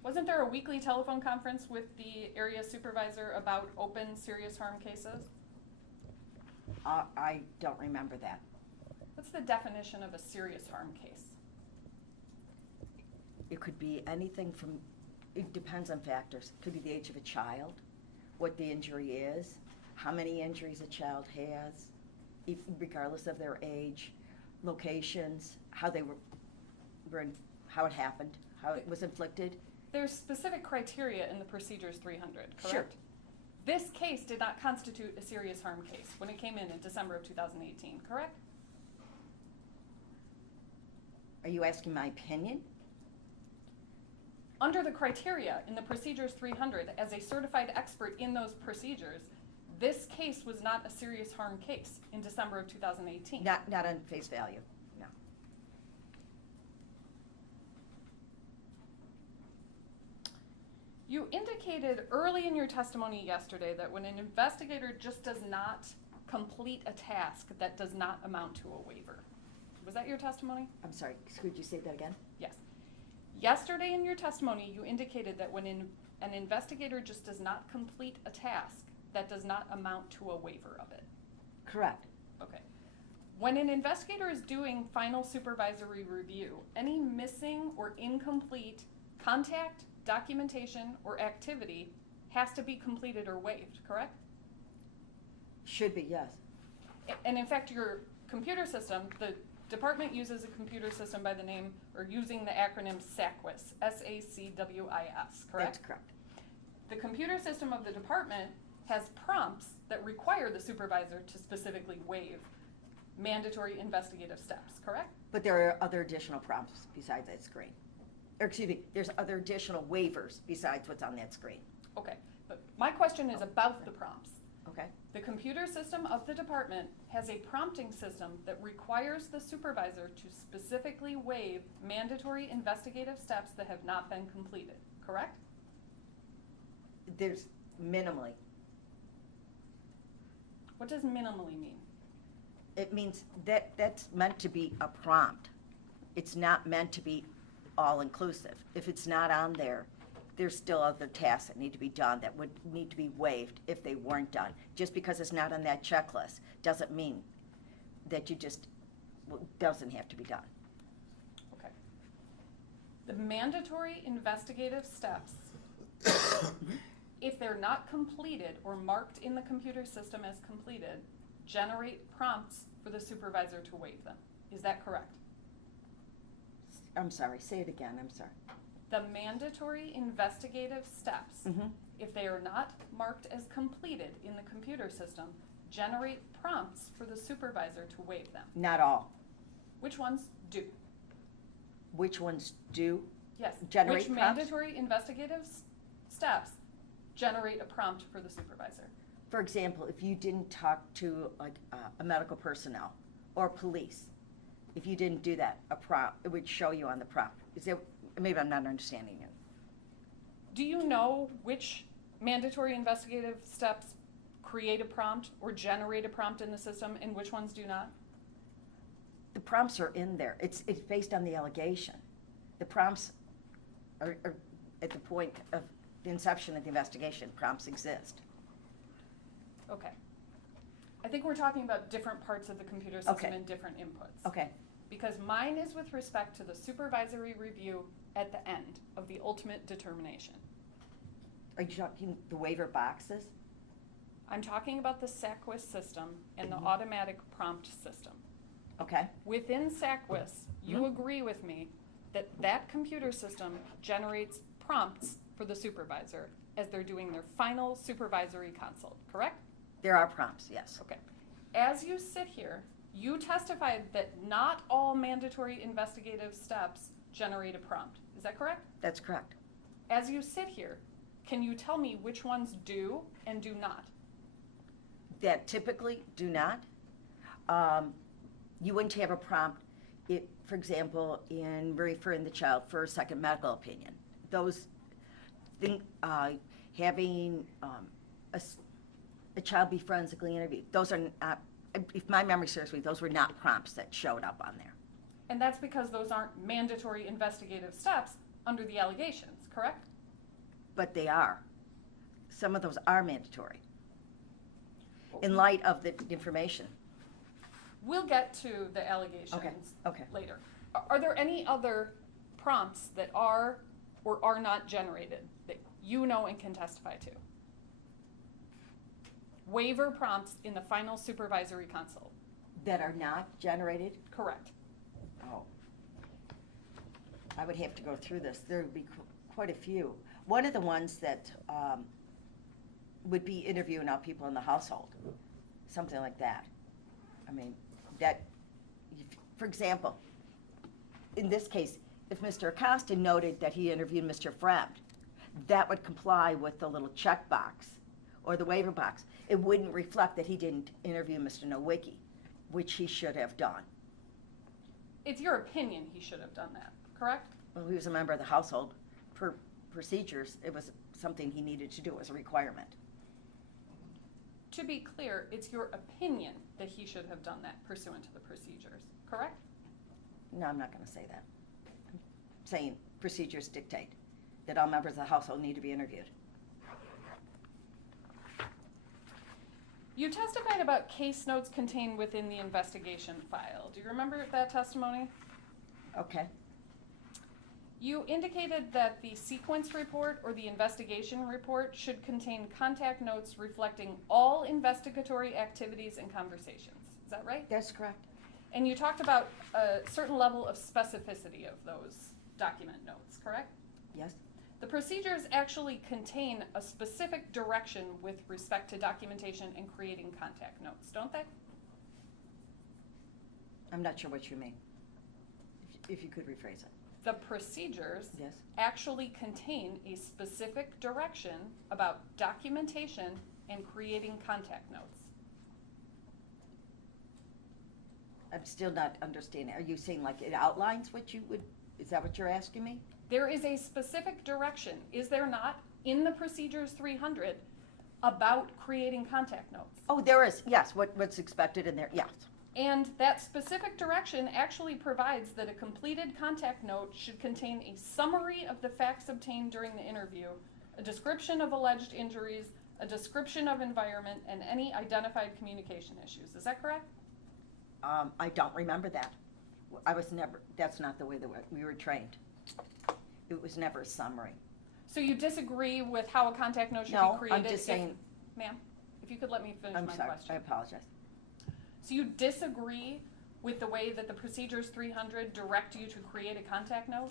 Wasn't there a weekly telephone conference with the area supervisor about open serious harm cases? I don't remember that. What's the definition of a serious harm case? It could be anything from, it depends on factors. It could be the age of a child, what the injury is, how many injuries a child has, regardless of their age, locations, how they how it happened, how it was inflicted. There's specific criteria in the Procedures 300, correct? Sure. This case did not constitute a serious harm case when it came in December of 2018, correct? Are you asking my opinion? Under the criteria in the Procedures 300, as a certified expert in those procedures, this case was not a serious harm case in December of 2018. Not on face value, no. You indicated early in your testimony yesterday that when an investigator just does not complete a task, that does not amount to a waiver. Was that your testimony? I'm sorry, could you say that again? Yes. Yesterday in your testimony, you indicated that when an investigator just does not complete a task, that does not amount to a waiver of it. Correct. Okay. When an investigator is doing final supervisory review, any missing or incomplete contact, documentation, or activity has to be completed or waived, correct? Should be, yes. And in fact, your computer system, the department uses a computer system by the name, or using the acronym SACWIS, S-A-C-W-I-S, correct? That's correct. The computer system of the department has prompts that require the supervisor to specifically waive mandatory investigative steps, correct? But there are other additional prompts besides that screen. Or excuse me, there's other additional waivers besides what's on that screen. Okay, but my question is about the prompts. Okay? The computer system of the department has a prompting system that requires the supervisor to specifically waive mandatory investigative steps that have not been completed, correct? There's minimally. What does minimally mean? It means that's meant to be a prompt. It's not meant to be all-inclusive. If it's not on there, there's still other tasks that need to be done that would need to be waived if they weren't done. Just because it's not on that checklist doesn't mean that doesn't have to be done. Okay. The mandatory investigative steps, if they're not completed or marked in the computer system as completed, generate prompts for the supervisor to waive them. Is that correct? I'm sorry, say it again, I'm sorry. The mandatory investigative steps, Mm-hmm. if they are not marked as completed in the computer system, generate prompts for the supervisor to waive them. Not all. Which ones do? Which ones do? Yes. Generate Which prompts? mandatory investigative steps generate a prompt for the supervisor? For example, if you didn't talk to like a medical personnel or police, if you didn't do that, a prompt, it would show you on the prompt. Is there, maybe I'm not understanding it. Do you know which mandatory investigative steps create a prompt or generate a prompt in the system and which ones do not? The prompts are in there. It's based on the allegation. The prompts are at the point of the inception of the investigation. Prompts exist. Okay. I think we're talking about different parts of the computer system Okay. and different inputs. Okay. Because mine is with respect to the supervisory review at the end of the ultimate determination. Are you talking the waiver boxes? I'm talking about the SACWIS system and the Mhm. automatic prompt system. Okay. Within SACWIS, you Mhm. agree with me that that computer system generates prompts for the supervisor as they're doing their final supervisory consult, correct? There are prompts, yes. Okay. As you sit here, you testified that not all mandatory investigative steps generate a prompt. Is that correct? That's correct. As you sit here, can you tell me which ones do and do not? That typically do not. You wouldn't have a prompt, if, for example, in referring the child for a second medical opinion. Those things, having a child be forensically interviewed, those are not, if my memory serves me, those were not prompts that showed up on there. And that's because those aren't mandatory investigative steps under the allegations, correct? But they are. Some of those are mandatory in light of the information. We'll get to the allegations Okay. later. Are there any other prompts that are or are not generated that you know and can testify to? Waiver prompts in the final supervisory consult. That are not generated? Correct. Oh. I would have to go through this. There would be quite a few. One of the ones that would be interviewing out people in the household, something like that. I mean, that, for example, in this case, if Mr. Acosta noted that he interviewed Mr. Freund, that would comply with the little check box or the waiver box. It wouldn't reflect that he didn't interview Mr. Nowicki, which he should have done. It's your opinion he should have done that, correct? Well, he was a member of the household. Per procedures, it was something he needed to do as a requirement. To be clear, it's your opinion that he should have done that pursuant to the procedures, correct? No, I'm not going to say that. I'm saying procedures dictate that all members of the household need to be interviewed. You testified about case notes contained within the investigation file. Do you remember that testimony? Okay. You indicated that the sequence report or the investigation report should contain contact notes reflecting all investigatory activities and conversations. Is that right? That's correct. And you talked about a certain level of specificity of those document notes, correct? Yes. The procedures actually contain a specific direction with respect to documentation and creating contact notes, don't they? I'm not sure what you mean. If you could rephrase it. The procedures Yes. actually contain a specific direction about documentation and creating contact notes. I'm still not understanding. Are you saying like it outlines what you would, is that what you're asking me? There is a specific direction, is there not, in the Procedures 300 about creating contact notes? Oh, there is, yes, what's expected in there, yes. And that specific direction actually provides that a completed contact note should contain a summary of the facts obtained during the interview, a description of alleged injuries, a description of environment, and any identified communication issues. Is that correct? I don't remember that. I was never, that's not the way that we were trained. It was never a summary. So you disagree with how a contact note should No, be created? I'm just saying, Ma'am, if you could let me finish I'm my sorry, I question. apologize. So you disagree with the way that the Procedures 300 direct you to create a contact note?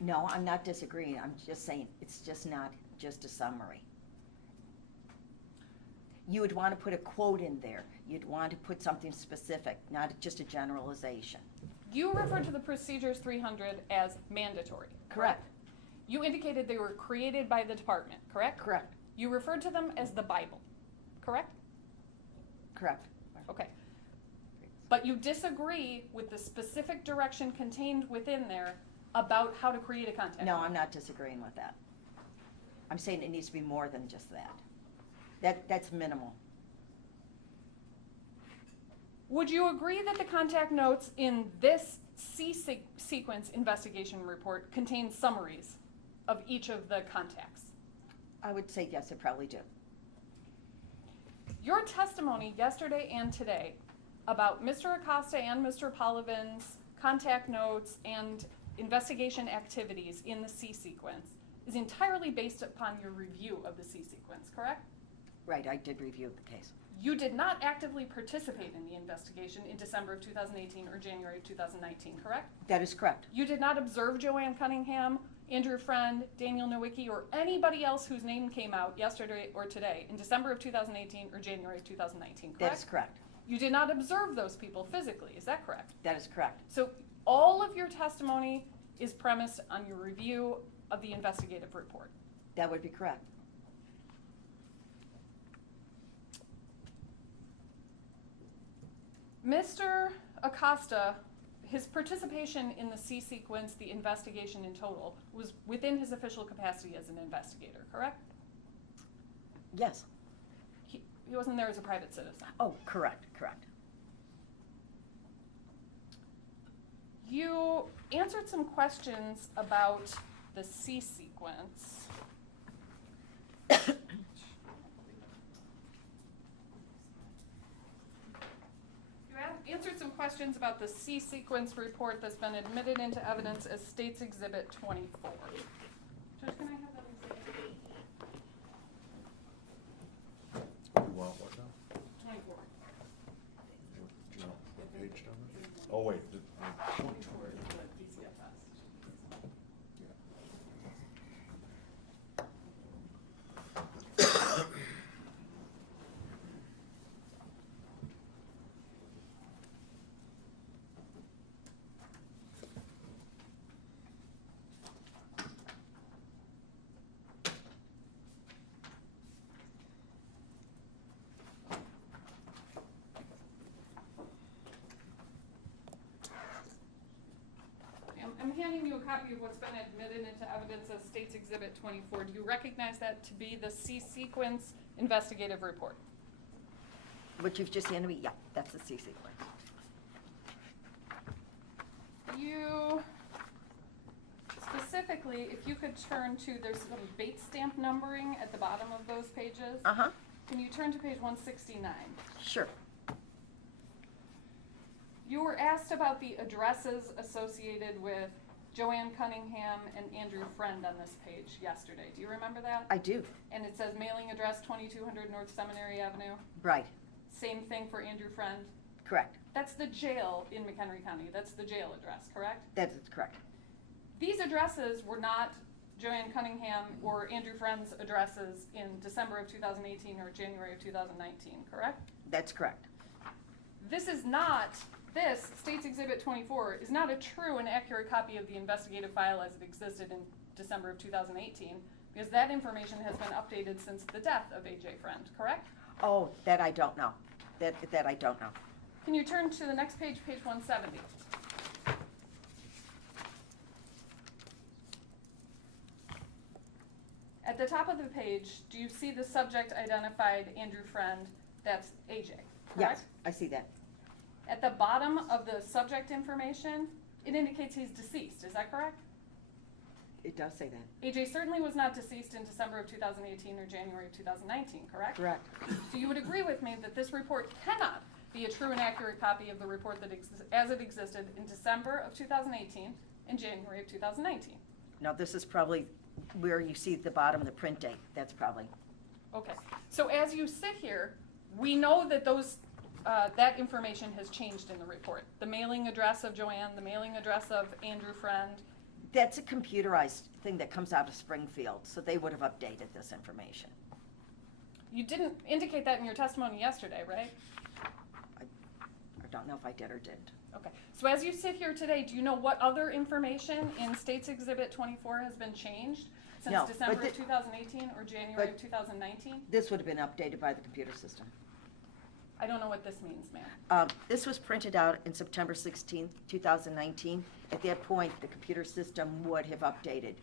No, I'm not disagreeing, I'm just saying, it's just not just a summary. You would want to put a quote in there. You'd want to put something specific, not just a generalization. You referred to the Procedures 300 as mandatory. Correct. You indicated they were created by the department, correct? Correct. You referred to them as the Bible, correct? Correct. Okay. But you disagree with the specific direction contained within there about how to create a contact No, note. I'm not disagreeing with that. I'm saying it needs to be more than just that. That's minimal. Would you agree that the contact notes in this sequence investigation report contain summaries of each of the contacts? I would say yes, I probably do. Your testimony yesterday and today about Mr. Acosta and Mr. Polivan's contact notes and investigation activities in the C sequence is entirely based upon your review of the C sequence, correct? Right, I did review the case. You did not actively participate in the investigation in December of 2018 or January of 2019, correct? That is correct. You did not observe Joanne Cunningham, Andrew Friend, Daniel Nowicki, or anybody else whose name came out yesterday or today in December of 2018 or January of 2019, correct? That is correct. You did not observe those people physically, is that correct? That is correct. So all of your testimony is premised on your review of the investigative report. That would be correct. Mr. Acosta, his participation in the C sequence, the investigation in total, was within his official capacity as an investigator, correct? Yes. He wasn't there as a private citizen. Oh, correct, correct. You answered some questions about the C sequence. You answered some questions about the C sequence report that's been admitted into evidence as State's Exhibit 24. Judge, can I have that exhibit? You want what now? 24. Do you want the page number? Oh, wait. 24 is the DCFS. I'm handing you a copy of what's been admitted into evidence as State's Exhibit 24. Do you recognize that to be the C sequence investigative report? What you've just handed me, yeah, that's the C sequence. You, specifically, if you could turn to, there's some bait stamp numbering at the bottom of those pages. Uh-huh, Can you turn to page 169? sure. You were asked about the addresses associated with Joanne Cunningham and Andrew Friend on this page yesterday. Do you remember that? I do, And it says mailing address 2200 North Seminary Avenue. right, Same thing for Andrew Friend. correct. That's the jail in McHenry County. That's the jail address, correct? That is correct. These addresses were not Joanne Cunningham or Andrew Friend's addresses in December of 2018 or January of 2019, correct? That's correct. This is not, this, State's Exhibit 24, is not a true and accurate copy of the investigative file as it existed in December of 2018, because that information has been updated since the death of AJ Freund, correct? Oh, that I don't know. That I don't know. Can you turn to the next page, page 170? At the top of the page, do you see the subject identified Andrew Friend? That's AJ, correct? Yes, I see that. At the bottom of the subject information, it indicates he's deceased. Is that correct? It does say that. AJ certainly was not deceased in December of 2018 or January of 2019, correct? Correct. So you would agree with me that this report cannot be a true and accurate copy of the report that as it existed in December of 2018 and January of 2019. Now, this is probably where you see at the bottom the print date. That's probably, Okay. So as you sit here, we know that those that information has changed in the report. The mailing address of Joanne, the mailing address of Andrew Friend. That's a computerized thing that comes out of Springfield, so they would have updated this information. You didn't indicate that in your testimony yesterday, right? I don't know if I did or didn't. Okay. So as you sit here today, do you know what other information in State's Exhibit 24 has been changed since No, but December of 2018 or January of 2019? This would have been updated by the computer system. I don't know what this means, ma'am. This was printed out in September 16th, 2019. At that point, the computer system would have updated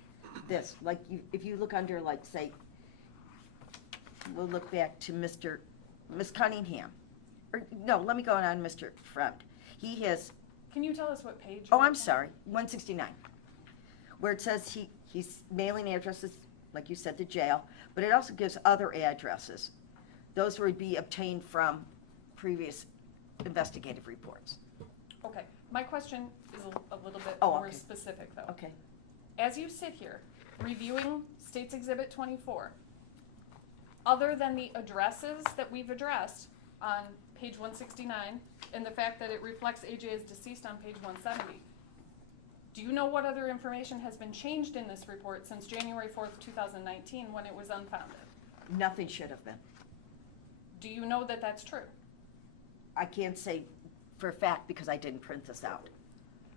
this. Like, if you look under, like, say, we'll look back to Miss Cunningham. Or, no, let me go on Mr. Friend. He has, Can you tell us what page? oh, you're I'm on? sorry, 169, where it says he's mailing addresses, like you said, to jail, but it also gives other addresses. Those would be obtained from previous investigative reports. Okay. My question is a little bit Oh, more okay. specific, though. Okay. As you sit here reviewing State's Exhibit 24, other than the addresses that we've addressed on page 169 and the fact that it reflects AJ as deceased on page 170, do you know what other information has been changed in this report since January 4th, 2019 when it was unfounded? Nothing should have been. Do you know that that's true? I can't say for a fact because I didn't print this out.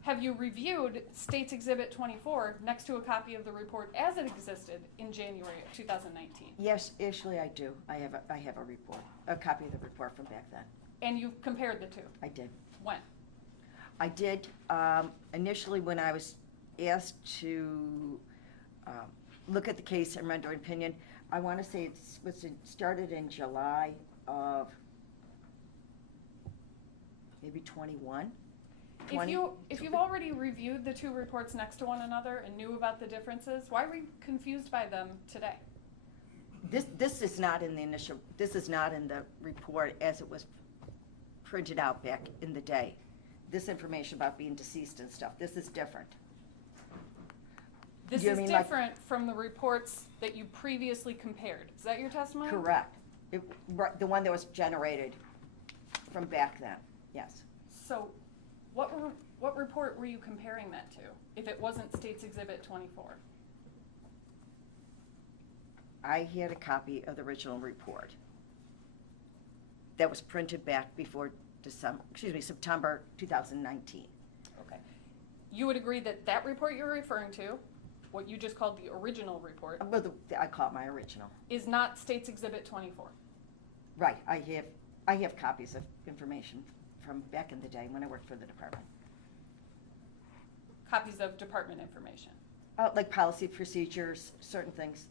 Have you reviewed State's Exhibit 24 next to a copy of the report as it existed in January of 2019? Yes, actually I do. I have a report, a copy of the report from back then. And you've compared the two? I did. When? I did, initially when I was asked to look at the case and render an opinion, I want to say it started in July of maybe 21. If you've already reviewed the two reports next to one another and knew about the differences, why were you confused by them today? This is not in the initial, this is not in the report as it was printed out back in the day. This information about being deceased and stuff, this is different. This You is mean like- different from the reports that you previously compared. Is that your testimony? Correct. The one that was generated from back then, yes. So what report were you comparing that to, if it wasn't State's Exhibit 24? I had a copy of the original report that was printed back before September 2019. Okay. You would agree that that report you're referring to, what you just called the original report, Well, I call it my original. is not State's Exhibit 24? Right, I have copies of information from back in the day when I worked for the department. Copies of department information? Like policy procedures, certain things,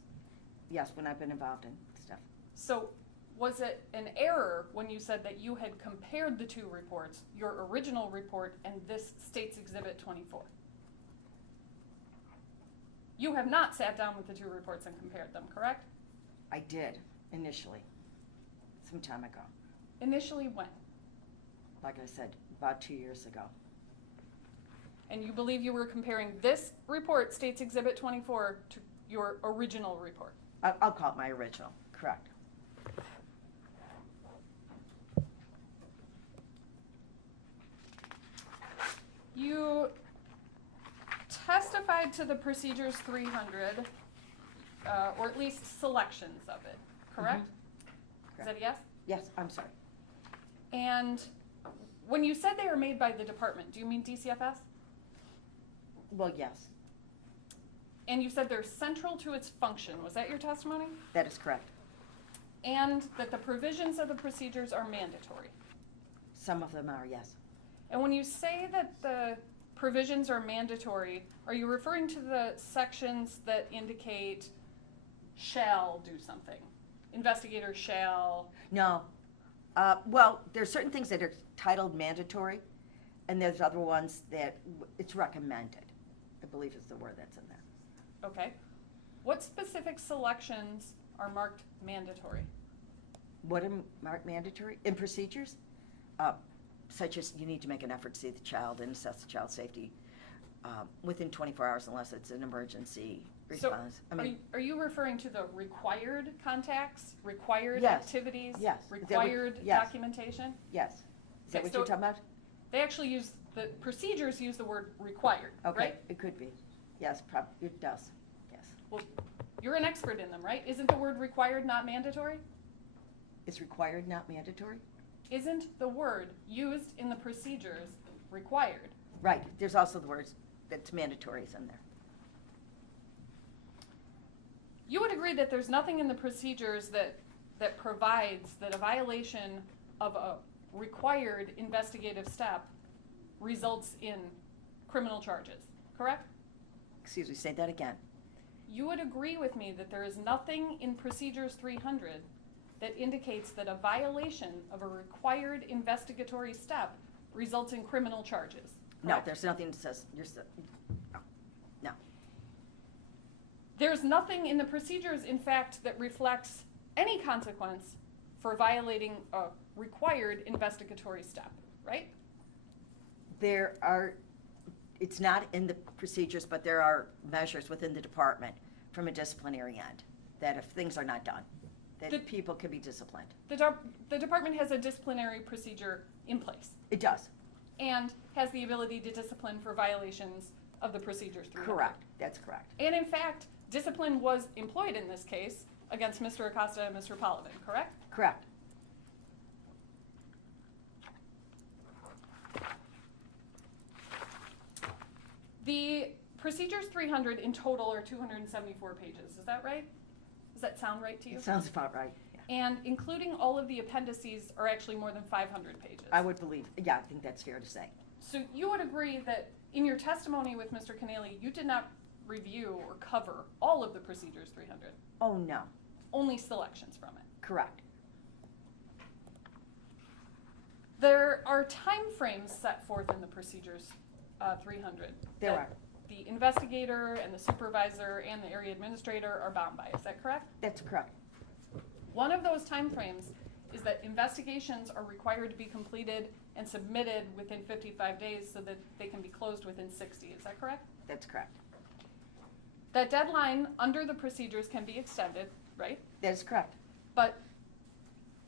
yes, when I've been involved in stuff. So was it an error when you said that you had compared the two reports, your original report and this State's Exhibit 24? You have not sat down with the two reports and compared them, correct? I did, initially, some time ago. Initially when? Like I said, about 2 years ago. And you believe you were comparing this report, State's Exhibit 24, to your original report? I'll call it my original, correct. You testified to the Procedures 300, or at least selections of it, correct? Is that a yes? Yes, I'm sorry. And when you said they are made by the department, do you mean DCFS? Well, yes, And you said they're central to its function. Was that your testimony? that is correct. And that the provisions of the procedures are mandatory. Some of them are, yes. And when you say that the provisions are mandatory, are you referring to the sections that indicate shall do something? Investigators shall. No, well, there's certain things that are titled mandatory, and there's other ones that it's recommended, I believe is the word that's in there. Okay. What specific selections are marked mandatory? What are marked mandatory? In procedures, such as you need to make an effort to see the child and assess the child's safety within 24 hours unless it's an emergency, response. I mean, Are you referring to the required contacts, required Yes. activities? Yes. Is that what- Required yes. documentation? yes. Is that Okay, what you're so- talking about? They actually use, the procedures use the word required, Okay, right? it could be. Yes, it does. Yes. Well, you're an expert in them, right? Isn't the word required not mandatory? It's required, not mandatory? Isn't the word used in the procedures required? Right, there's also the words that's mandatory is in there. You would agree that there's nothing in the procedures that provides that a violation of a required investigative step results in criminal charges, correct? Excuse me, say that again. You would agree with me that there is nothing in Procedures 300 that indicates that a violation of a required investigatory step results in criminal charges, No, correct? there's nothing that says, no. There's nothing in the procedures, in fact, that reflects any consequence for violating a required investigatory step, right? There are, it's not in the procedures, but there are measures within the department from a disciplinary end, that if things are not done, that The- people can be disciplined. The department has a disciplinary procedure in place It does, and has the ability to discipline for violations of the Procedures 300. correct, that's correct. And in fact, discipline was employed in this case against Mr. Acosta and Mr. Polovin, correct? Correct. The Procedures 300 in total are 274 pages, is that right? Does that sound right to you? It sounds about right, yeah. And including all of the appendices are actually more than 500 pages. I would believe, yeah, I think that's fair to say. So you would agree that in your testimony with Mr. Keneally, you did not review or cover all of the Procedures 300, Oh, no, only selections from it. correct. There are timeframes set forth in the Procedures 300. There that are. The investigator and the supervisor and the area administrator are bound by, is that correct? That's correct. One of those timeframes is that investigations are required to be completed and submitted within 55 days so that they can be closed within 60, is that correct? That's correct. That deadline under the procedures can be extended, right? That is correct. But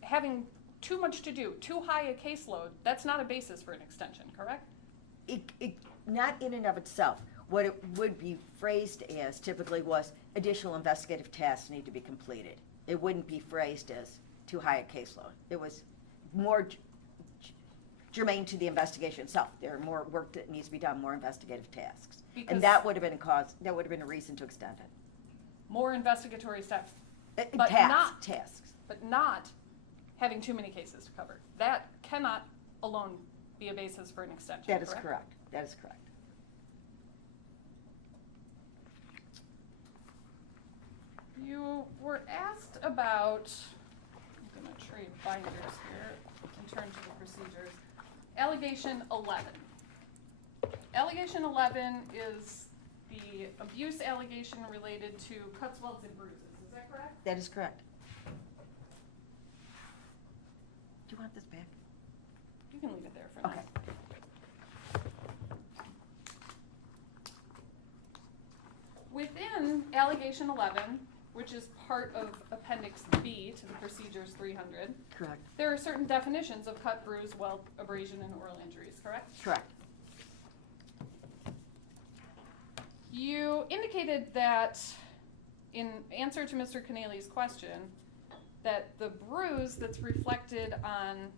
having too much to do, too high a caseload, that's not a basis for an extension, correct? It, not in and of itself. What it would be phrased as typically was additional investigative tasks need to be completed. It wouldn't be phrased as too high a caseload. It was more germane to the investigation itself. There are more work that needs to be done, more investigative tasks. Because- And that would have been a cause, that would have been a reason to extend it. More investigatory steps, but Tasks. not having too many cases to cover. That cannot alone be a basis for an extension, That is correct? correct. That is correct. You were asked about, I'm going to trade binders here and turn to the procedures. Allegation 11. Allegation 11 is the abuse allegation related to cuts, welts, and bruises. Is that correct? That is correct. Do you want this back? You can leave it there for now. Okay. Within allegation 11, which is part of Appendix B to the Procedures 300, Correct. there are certain definitions of cut, bruise, welt, abrasion, and oral injuries, correct? Correct. You indicated that, in answer to Mr. Keneally's question, that the bruise that's reflected on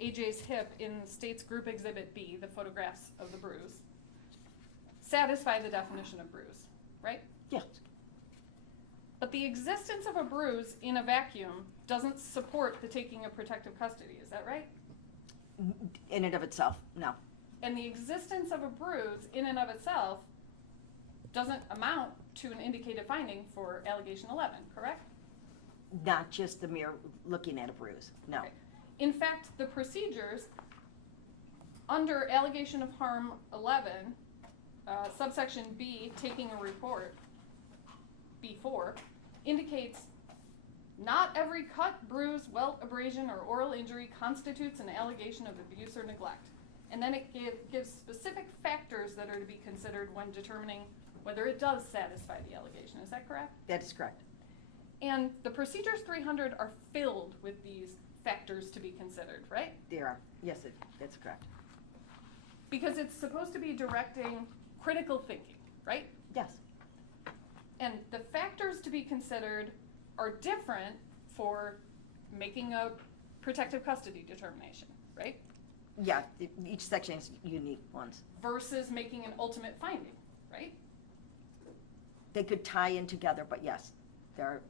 AJ's hip in State's Group Exhibit B, the photographs of the bruise, satisfy the definition of bruise, right? Yes. But the existence of a bruise in a vacuum doesn't support the taking of protective custody, is that right? In and of itself, no. And the existence of a bruise in and of itself doesn't amount to an indicated finding for allegation 11, correct? Not just the mere looking at a bruise, no. Okay. In fact, the procedures under allegation of harm 11, subsection B, taking a report, B4, indicates not every cut, bruise, welt, abrasion, or oral injury constitutes an allegation of abuse or neglect. And then it gives specific factors that are to be considered when determining whether it does satisfy the allegation. Is that correct? That is correct. And the Procedures 300 are filled with these factors to be considered, right? There are, yes, that's correct. Because it's supposed to be directing critical thinking, right? Yes, And the factors to be considered are different for making a protective custody determination, right? yeah, each section has unique ones. Versus making an ultimate finding, right? They could tie in together, but yes, there are,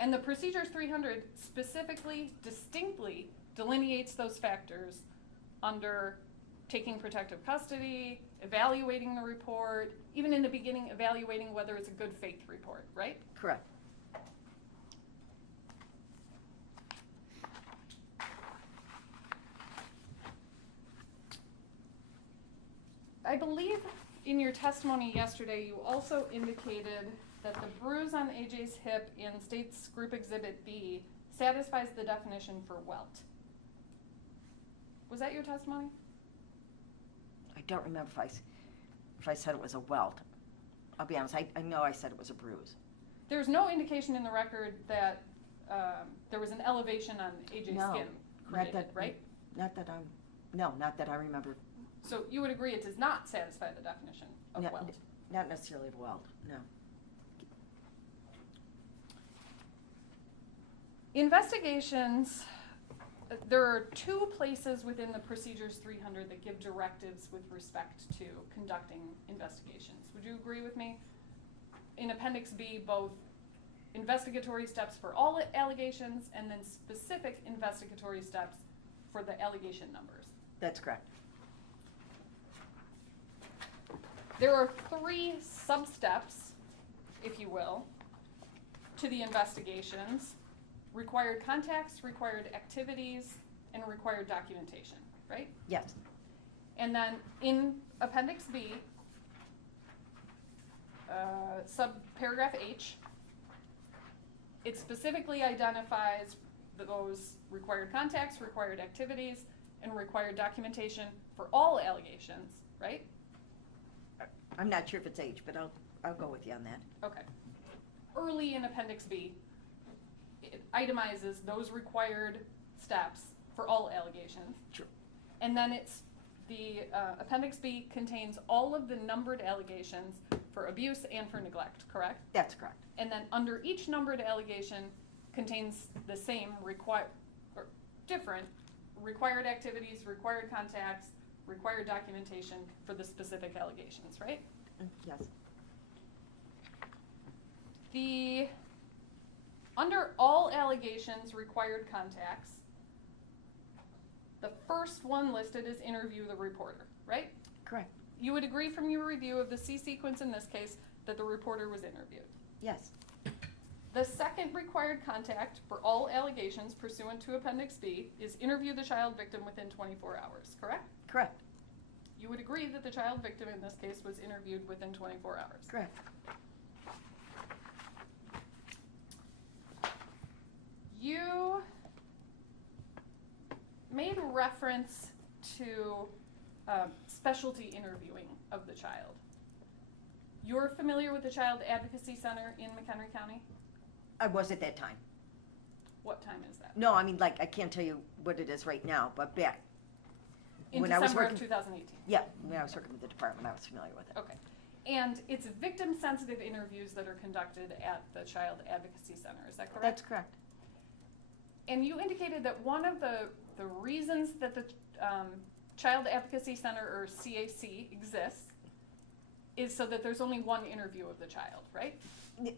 And the Procedures 300 specifically, distinctly delineates those factors under taking protective custody, evaluating the report, even in the beginning, evaluating whether it's a good faith report, right? correct. I believe in your testimony yesterday, you also indicated that the bruise on AJ's hip in State's Group Exhibit B satisfies the definition for welt. Was that your testimony? I don't remember if I said it was a welt. I'll be honest, I know I said it was a bruise. There's no indication in the record that there was an elevation on AJ's No, skin not created, that, right? not that I remember. So you would agree it does not satisfy the definition of No, welt? Not necessarily a welt, no. Investigations, there are two places within the Procedures 300 that give directives with respect to conducting investigations. Would you agree with me? In Appendix B, both investigatory steps for all allegations and then specific investigatory steps for the allegation numbers. That's correct. There are three sub-steps, if you will, to the investigations: required contacts, required activities, and required documentation, right? Yes, And then in Appendix B, subparagraph H, it specifically identifies those required contacts, required activities, and required documentation for all allegations, right? I'm not sure if it's H, but I'll go with you on that. Okay. Early in Appendix B, it itemizes those required steps for all allegations. Sure. And then it's, the Appendix B contains all of the numbered allegations for abuse and for neglect, correct? That's correct. And then under each numbered allegation contains the same or different required activities, required contacts, required documentation for the specific allegations, right? Yes. Under all allegations, required contacts, the first one listed is interview the reporter, right? Correct. You would agree from your review of the C sequence in this case that the reporter was interviewed. Yes. The second required contact for all allegations pursuant to Appendix B is interview the child victim within 24 hours, correct? Correct. You would agree that the child victim in this case was interviewed within 24 hours. Correct. You made reference to specialty interviewing of the child. You're familiar with the Child Advocacy Center in McHenry County? I was at that time. What time is that? No, I mean, like, I can't tell you what it is right now, but back. In when I was December of working- 2018? Yeah, when I was working with the department, I was familiar with it. Okay. And it's victim-sensitive interviews that are conducted at the Child Advocacy Center, is that correct? That's correct. And you indicated that one of the reasons that the Child Advocacy Center, or CAC, exists is so that there's only one interview of the child, right?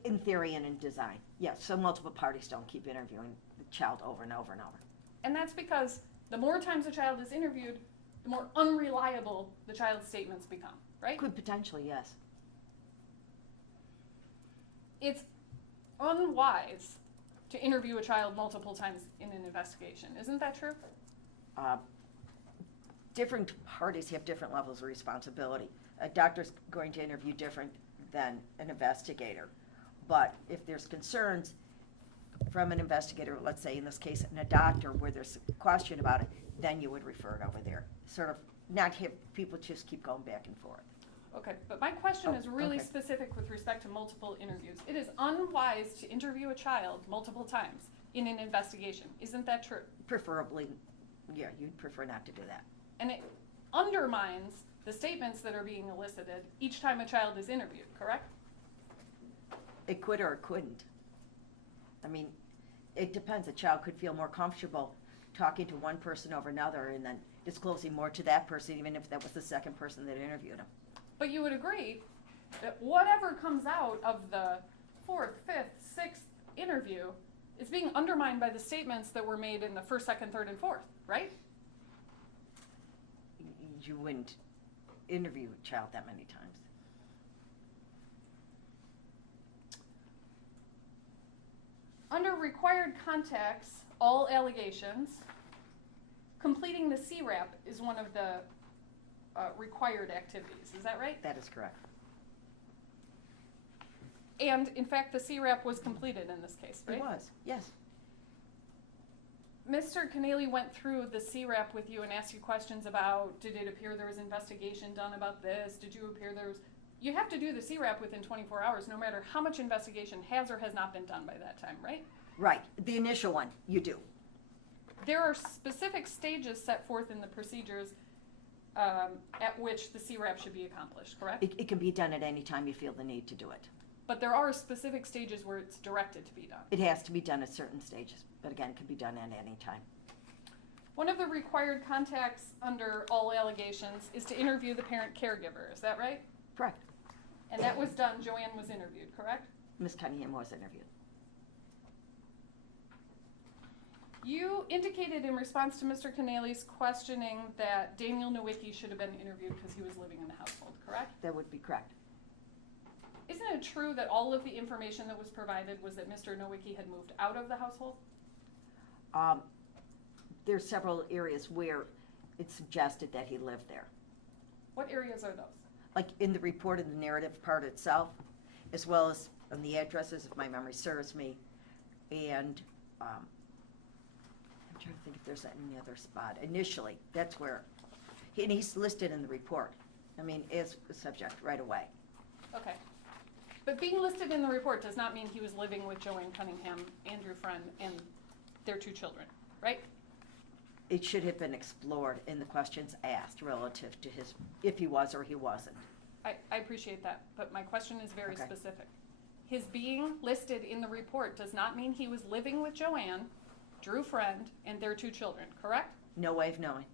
In theory and in design, yes, so multiple parties don't keep interviewing the child over and over and over. And that's because the more times a child is interviewed, the more unreliable the child's statements become, right? Could potentially, yes. It's unwise to interview a child multiple times in an investigation. Isn't that true? Different parties have different levels of responsibility. A doctor's going to interview different than an investigator. But if there's concerns from an investigator, let's say in this case, and a doctor, where there's a question about it, then you would refer it over there. Sort of not have people just keep going back and forth. Okay, but my question Oh, is really okay. specific with respect to multiple interviews. It is unwise to interview a child multiple times in an investigation. Isn't that true? Preferably, yeah, you'd prefer not to do that. And it undermines the statements that are being elicited each time a child is interviewed, correct? It could or it couldn't. I mean, it depends. A child could feel more comfortable talking to one person over another and then disclosing more to that person, even if that was the second person that interviewed him. But you would agree that whatever comes out of the fourth, fifth, sixth interview is being undermined by the statements that were made in the first, second, third, and fourth, right? You wouldn't interview a child that many times. Under required contacts, all allegations, completing the CRAP is one of the required activities. Is that right? That is correct. And in fact, the CRAP was completed in this case, right? It was, yes. Mr. Keneally went through the CRAP with you and asked you questions about, did it appear there was investigation done about this? Did you appear there was... You have to do the CRAP within 24 hours, no matter how much investigation has or has not been done by that time, right? Right, the initial one, you do. There are specific stages set forth in the procedures at which the CRAP should be accomplished, correct? It can be done at any time you feel the need to do it. But there are specific stages where it's directed to be done. It has to be done at certain stages, but again, it can be done at any time. One of the required contacts under all allegations is to interview the parent caregiver, is that right? Correct. And that was done, Joanne was interviewed, correct? Ms. Cunningham was interviewed. You indicated in response to Mr. Keneally's questioning that Daniel Nowicki should have been interviewed because he was living in the household, correct? That would be correct. Isn't it true that all of the information that was provided was that Mr. Nowicki had moved out of the household? There's several areas where it suggested that he lived there. What areas are those? Like in the report in the narrative part itself, as well as on the addresses, if my memory serves me. And I'm trying to think if there's any other spot. Initially, that's where, and he's listed in the report. I mean, as a subject right away. Okay. But being listed in the report does not mean he was living with Joanne Cunningham, Andrew Friend, and their 2 children, right? It should have been explored in the questions asked relative to his, if he was or he wasn't. I appreciate that, but my question is very Okay. specific. His being listed in the report does not mean he was living with Joanne, Drew Friend, and their 2 children, correct? No way of knowing.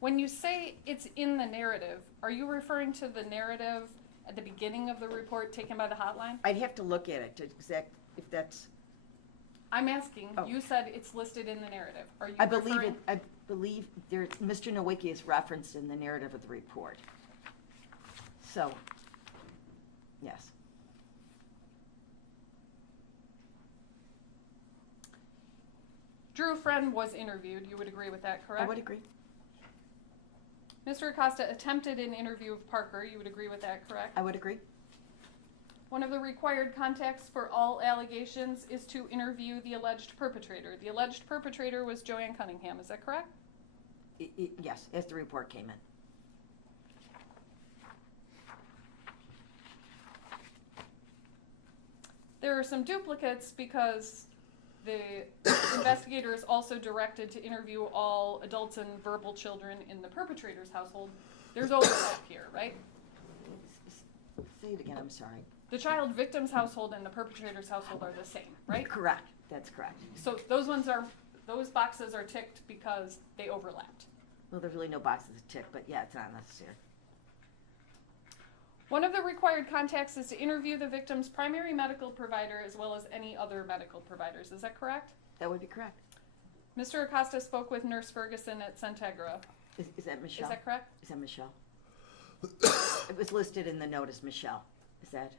When you say it's in the narrative, are you referring to the narrative at the beginning of the report taken by the hotline? I'd have to look at it to exact, if that's, I'm asking, Oh. you said it's listed in the narrative. Are you I believe referring? it, I believe there, Mr. Nowicki is referenced in the narrative of the report. So, yes. Drew Friend was interviewed, you would agree with that, correct? I would agree. Mr. Acosta attempted an interview of Parker, you would agree with that, correct? I would agree. One of the required contacts for all allegations is to interview the alleged perpetrator. The alleged perpetrator was Joanne Cunningham, is that correct? Yes, as the report came in. There are some duplicates because the investigator is also directed to interview all adults and verbal children in the perpetrator's household. There's overlap here, right? Say it again, I'm sorry. The child victim's household and the perpetrator's household are the same, right? Correct, that's correct. So those boxes are ticked because they overlapped. Well, there's really no boxes to tick, but yeah, it's not necessary. One of the required contacts is to interview the victim's primary medical provider as well as any other medical providers. Is that correct? That would be correct. Mr. Acosta spoke with Nurse Ferguson at Centegra. Is that Michelle? Is that correct? Is that Michelle? It was listed in the notice, Michelle. Is that?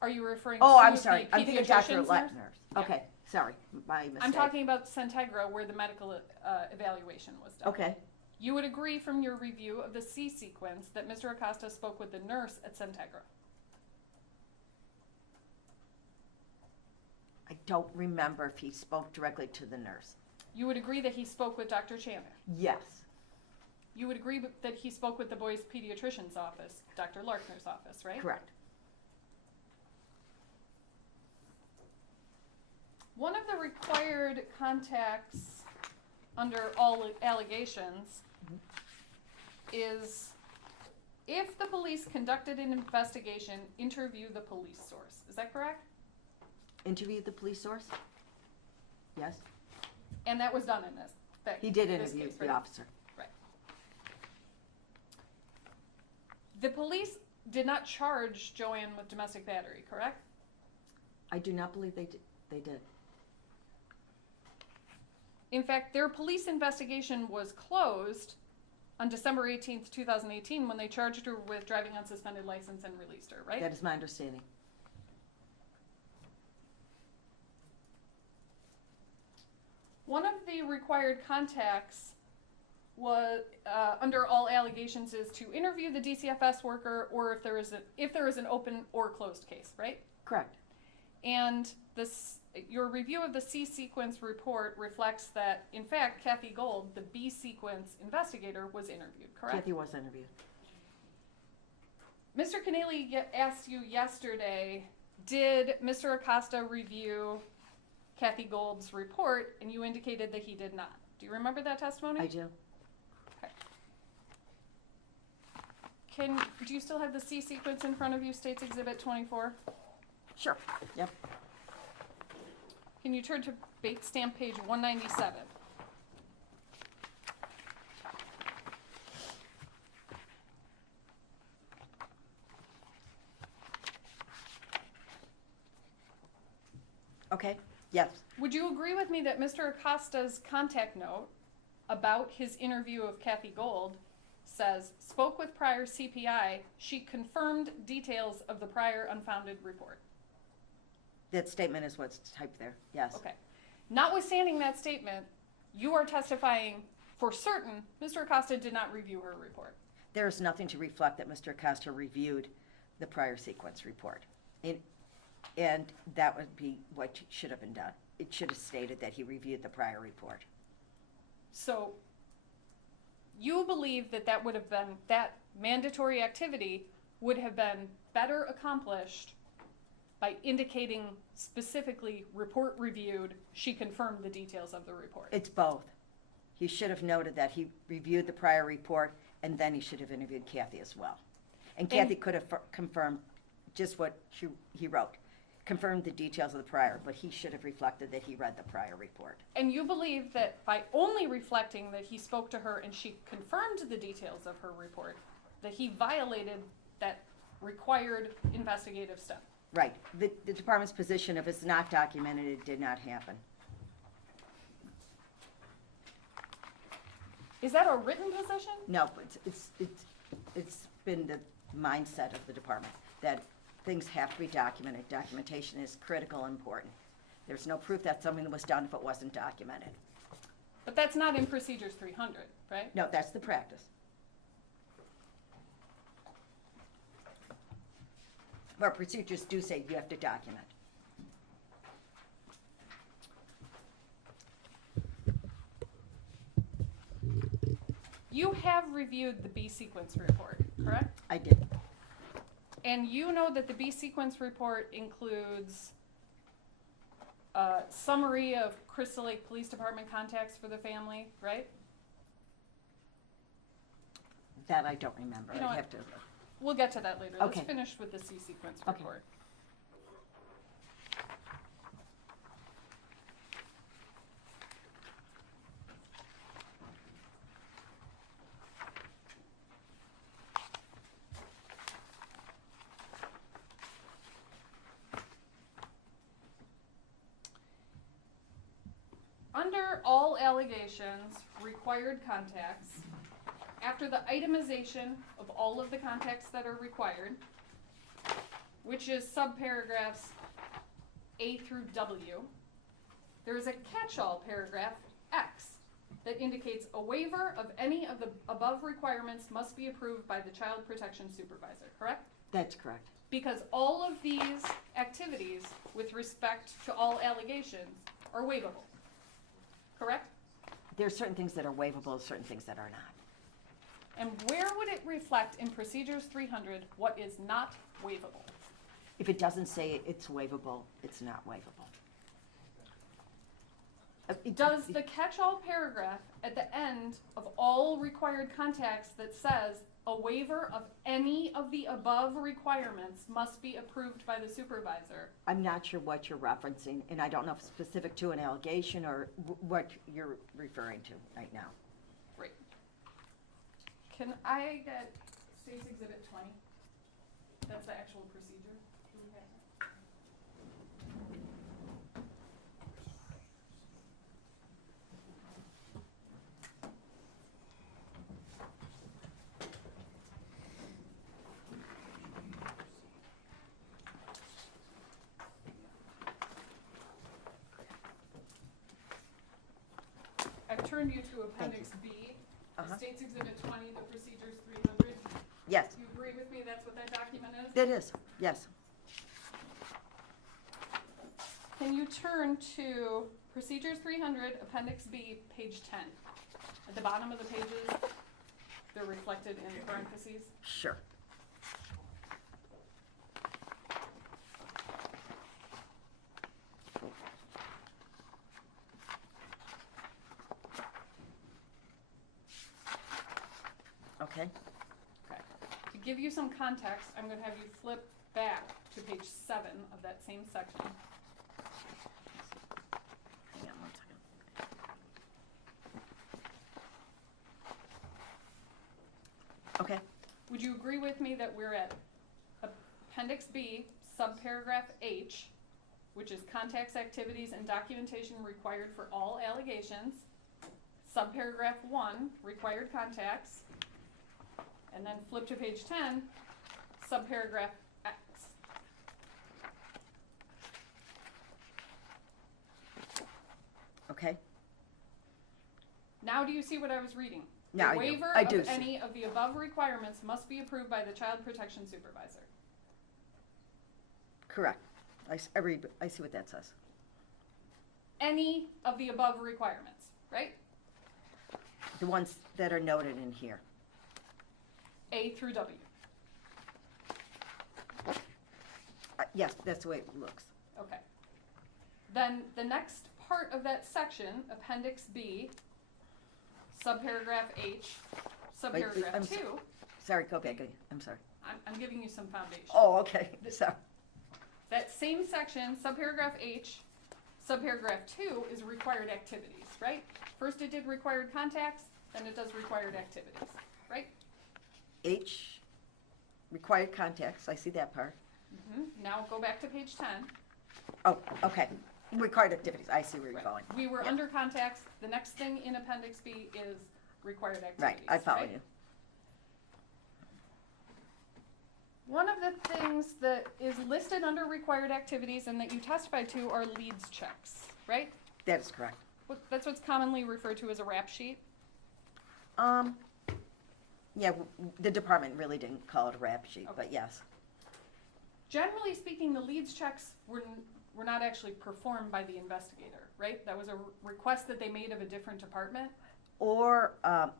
Are you referring Oh, to I'm sorry. the I'm thinking Dr. pediatrician's Nurse. nurse? Okay, sorry, my mistake. I'm talking about Centegra where the medical evaluation was done. Okay, You would agree from your review of the C sequence that Mr. Acosta spoke with the nurse at Centegra. I don't remember if he spoke directly to the nurse. You would agree that he spoke with Dr. Chandler. Yes, you would agree that he spoke with the boy's pediatrician's office, Dr. Larkner's office, right? Correct. One of the required contacts under all allegations is if the police conducted an investigation, interview the police source. Is that correct? Interviewed the police source? Yes. And that was done in this. He did this interview case, the right? officer. Right. The police did not charge Joanne with domestic battery, correct? I do not believe they did. In fact, their police investigation was closed on December 18th, 2018, when they charged her with driving on suspended license and released her, right? That is my understanding. One of the required contacts was, under all allegations, is to interview the DCFS worker, or if there is an open or closed case, right? Correct. And your review of the C sequence report reflects that, in fact, Kathy Gold, the B sequence investigator, was interviewed, correct? Kathy was interviewed. Mr. Keneally asked you yesterday, did Mr. Acosta review Kathy Gold's report, and you indicated that he did not. Do you remember that testimony? I do. Okay. Do you still have the C sequence in front of you, States Exhibit 24? Sure. Yep. Can you turn to Bates stamp page 197? Okay. Yes. Would you agree with me that Mr. Acosta's contact note about his interview of Kathy Gold says, spoke with prior CPI, she confirmed details of the prior unfounded report? That statement is what's typed there. Yes. Okay. Notwithstanding that statement, you are testifying for certain Mr. Acosta did not review her report. There is nothing to reflect that Mr. Acosta reviewed the prior sequence report. And that would be what should have been done. It should have stated that he reviewed the prior report. So you believe that that would have been, that mandatory activity would have been better accomplished by indicating specifically report reviewed, she confirmed the details of the report. It's both. He should have noted that he reviewed the prior report, and then he should have interviewed Kathy as well. And Kathy could have confirmed just what he wrote, confirmed the details of the prior, but he should have reflected that he read the prior report. And you believe that by only reflecting that he spoke to her and she confirmed the details of her report, that he violated that required investigative step? Right. The department's position, if it's not documented, it did not happen. Is that a written position? No, it's been the mindset of the department that things have to be documented. Documentation is critical and important. There's no proof that something was done if it wasn't documented. But that's not in Procedures 300, right? No, that's the practice. But procedures do say you have to document. You have reviewed the B sequence report, correct? I did. And you know that the B sequence report includes a summary of Crystal Lake Police Department contacts for the family, right? That I don't remember. You know I what? have to. We'll get to that later. Okay. Let's finish with the C sequence Okay. report. Under all allegations, required contacts, after the itemization of all of the contacts that are required, which is subparagraphs A through W, there is a catch-all paragraph, X, that indicates a waiver of any of the above requirements must be approved by the child protection supervisor, correct? That's correct. Because all of these activities with respect to all allegations are waivable, correct? There are certain things that are waivable, certain things that are not. And where would it reflect in Procedures 300 what is not waivable? If it doesn't say it's waivable, it's not waivable. Does the catch-all paragraph at the end of all required contacts that says a waiver of any of the above requirements must be approved by the supervisor? I'm not sure what you're referencing, and I don't know if it's specific to an allegation or what you're referring to right now. Great. Can I get State's Exhibit 20? That's the actual procedure. Do we have that? I've turned you to Appendix B, Uh-huh. State's Exhibit 20, the Procedures 300. Yes, You agree with me that's what that document is? it is, yes. Can you turn to Procedures 300, Appendix B, page 10? At the bottom of the pages, they're reflected in parentheses. Sure. Okay, Okay. To give you some context, I'm going to have you flip back to page 7 of that same section. hang on one second. Okay, Would you agree with me that we're at Appendix B, subparagraph H, which is contacts, activities, and documentation required for all allegations, subparagraph 1, required contacts, and then flip to page 10, subparagraph X. okay. Now do you see what I was reading? Now I The do. waiver I do of see. any of the above requirements must be approved by the child protection supervisor. Correct. I see what that says. Any of the above requirements, right? The ones that are noted in here. A through W. Yes, that's the way it looks. Okay. Then the next part of that section, Appendix B, subparagraph H, Wait, subparagraph I'm 2, Sorry, go back again. I'm sorry. I'm giving you some foundation. Oh, okay, sorry. That same section, subparagraph H, subparagraph 2 is required activities, right? First it did required contacts, then it does required activities, right? H, required contacts, I see that part. Now go back to page 10. Oh, okay. Required activities, I see where you're Right. going. We were Yeah. under contacts. The next thing in Appendix B is required activities. Right, I follow right? you. One of the things that is listed under required activities and that you testified to are leads checks, right? That is correct. That's what's commonly referred to as a rap sheet. Yeah, the department really didn't call it a rap sheet, but Okay. yes. Generally speaking, the leads checks were not actually performed by the investigator, right? That was a request that they made of a different department. Or,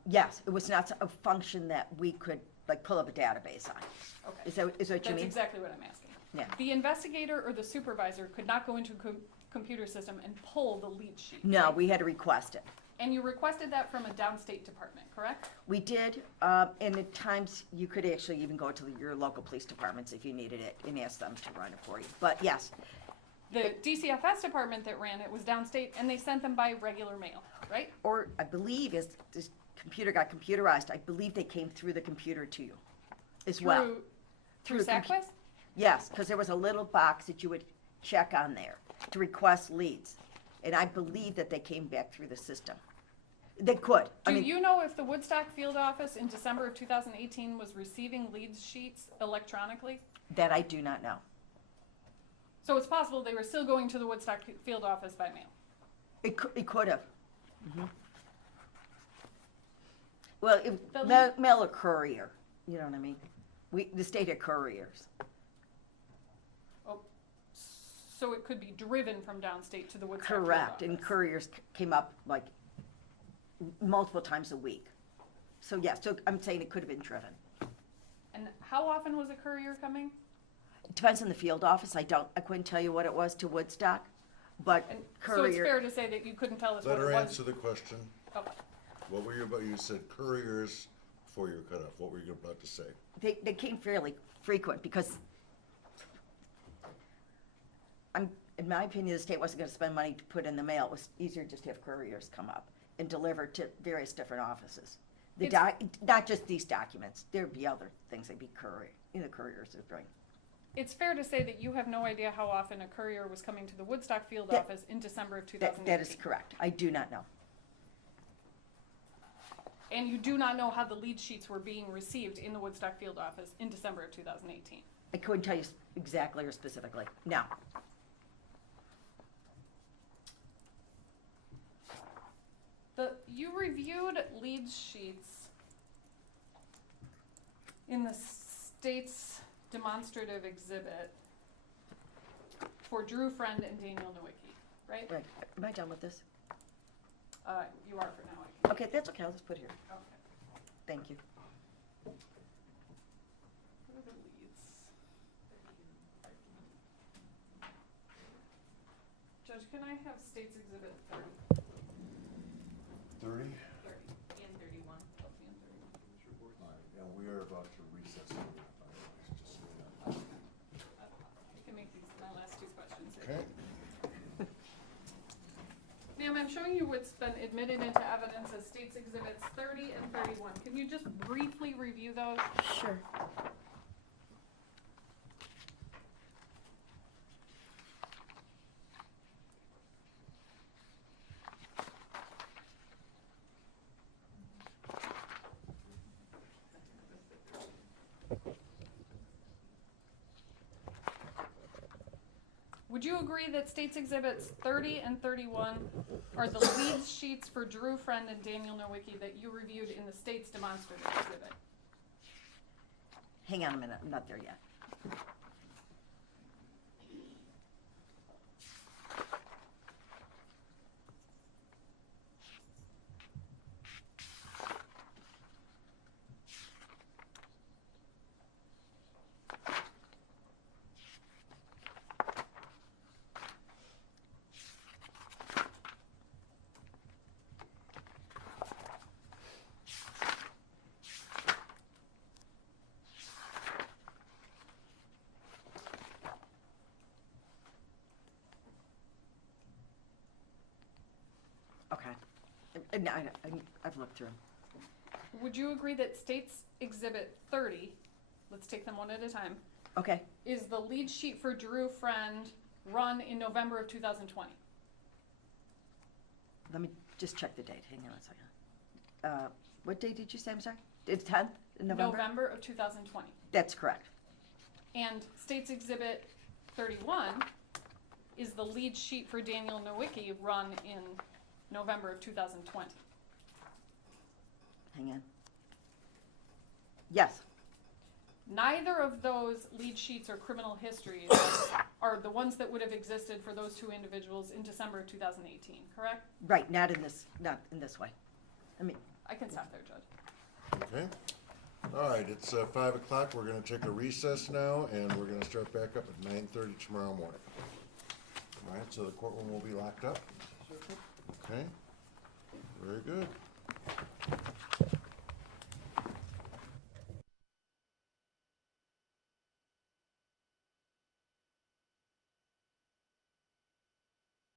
yes, it was not a function that we could, like, pull up a database on. Okay. Is that what you That's mean? exactly what I'm asking. Yeah. The investigator or the supervisor could not go into a computer system and pull the lead sheet. No, right? we had to request it. And you requested that from a downstate department, correct? We did, and at times you could actually even go to your local police departments if you needed it and ask them to run it for you. But yes, The DCFS department that ran it was downstate, and they sent them by regular mail, right? or I believe as this computer got computerized, I believe they came through the computer to you as well. Through Through SACWIS? Yes, because there was a little box that you would check on there to request leads. And I believe that they came back through the system. They could. I Do mean, you know if the Woodstock field office in December of 2018 was receiving leads sheets electronically? that I do not know. So it's possible they were still going to the Woodstock field office by mail. It could have. Well, The mail or courier, you know what I mean? The state had couriers. Oh, so it could be driven from downstate to the Woodstock field Correct, and office. couriers came up like multiple times a week. So, yeah, so I'm saying it could have been driven. And how often was a courier coming? It depends on the field office. I couldn't tell you what it was to Woodstock, but And so it's fair courier, to say that you couldn't tell us Let what her it was? answer the question. Okay. What were you about, you said couriers before your cutoff, what were you about to say? they came fairly frequent because in my opinion, the state wasn't gonna spend money to put in the mail. It was easier just to have couriers come up and deliver to various different offices. Not just these documents. There'd be other things they'd be couriers would bring. It's fair to say that you have no idea how often a courier was coming to the Woodstock field That- office in December of 2018. That is correct. I do not know. And you do not know how the lead sheets were being received in the Woodstock field office in December of 2018. I couldn't tell you exactly or specifically. No. You reviewed lead sheets in the state's demonstrative exhibit for Drew Friend and Daniel Nowicki, right? Right. Am I done with this? You are for now. I can. Okay, that's okay. I'll just put it here. Okay. Thank you. What are the leads? Judge, can I have State's Exhibit 30? 30? 30 and 31. Both and 31. And we are about to recess. Just so you know. I can make these my last two questions. Okay, Ma'am, I'm showing you what's been admitted into evidence as State's Exhibits 30 and 31. Can you just briefly review those? Sure. Would you agree that State's Exhibits 30 and 31 are the lead sheets for Drew Friend and Daniel Nowicki that you reviewed in the state's demonstrative exhibit? Hang on a minute. I'm not there yet. Okay. No, I've looked through them. Would you agree that State's Exhibit 30, let's take them one at a time, Okay. is the lead sheet for Drew Friend run in November of 2020? Let me just check the date. Hang on a second. What date did you say? I'm sorry? It's 10th in November? November of 2020. That's correct. And State's Exhibit 31 is the lead sheet for Daniel Nowicki run in November of 2020. Hang on. Yes. Neither of those lead sheets or criminal histories are the ones that would have existed for those two individuals in December of 2018, correct? Right. Not in this way. I mean, I can stop there, Judge. okay. All right, it's 5 o'clock. We're gonna take a recess now, and we're gonna start back up at 9:30 tomorrow morning. All right, so the courtroom will be locked up. Okay, very good.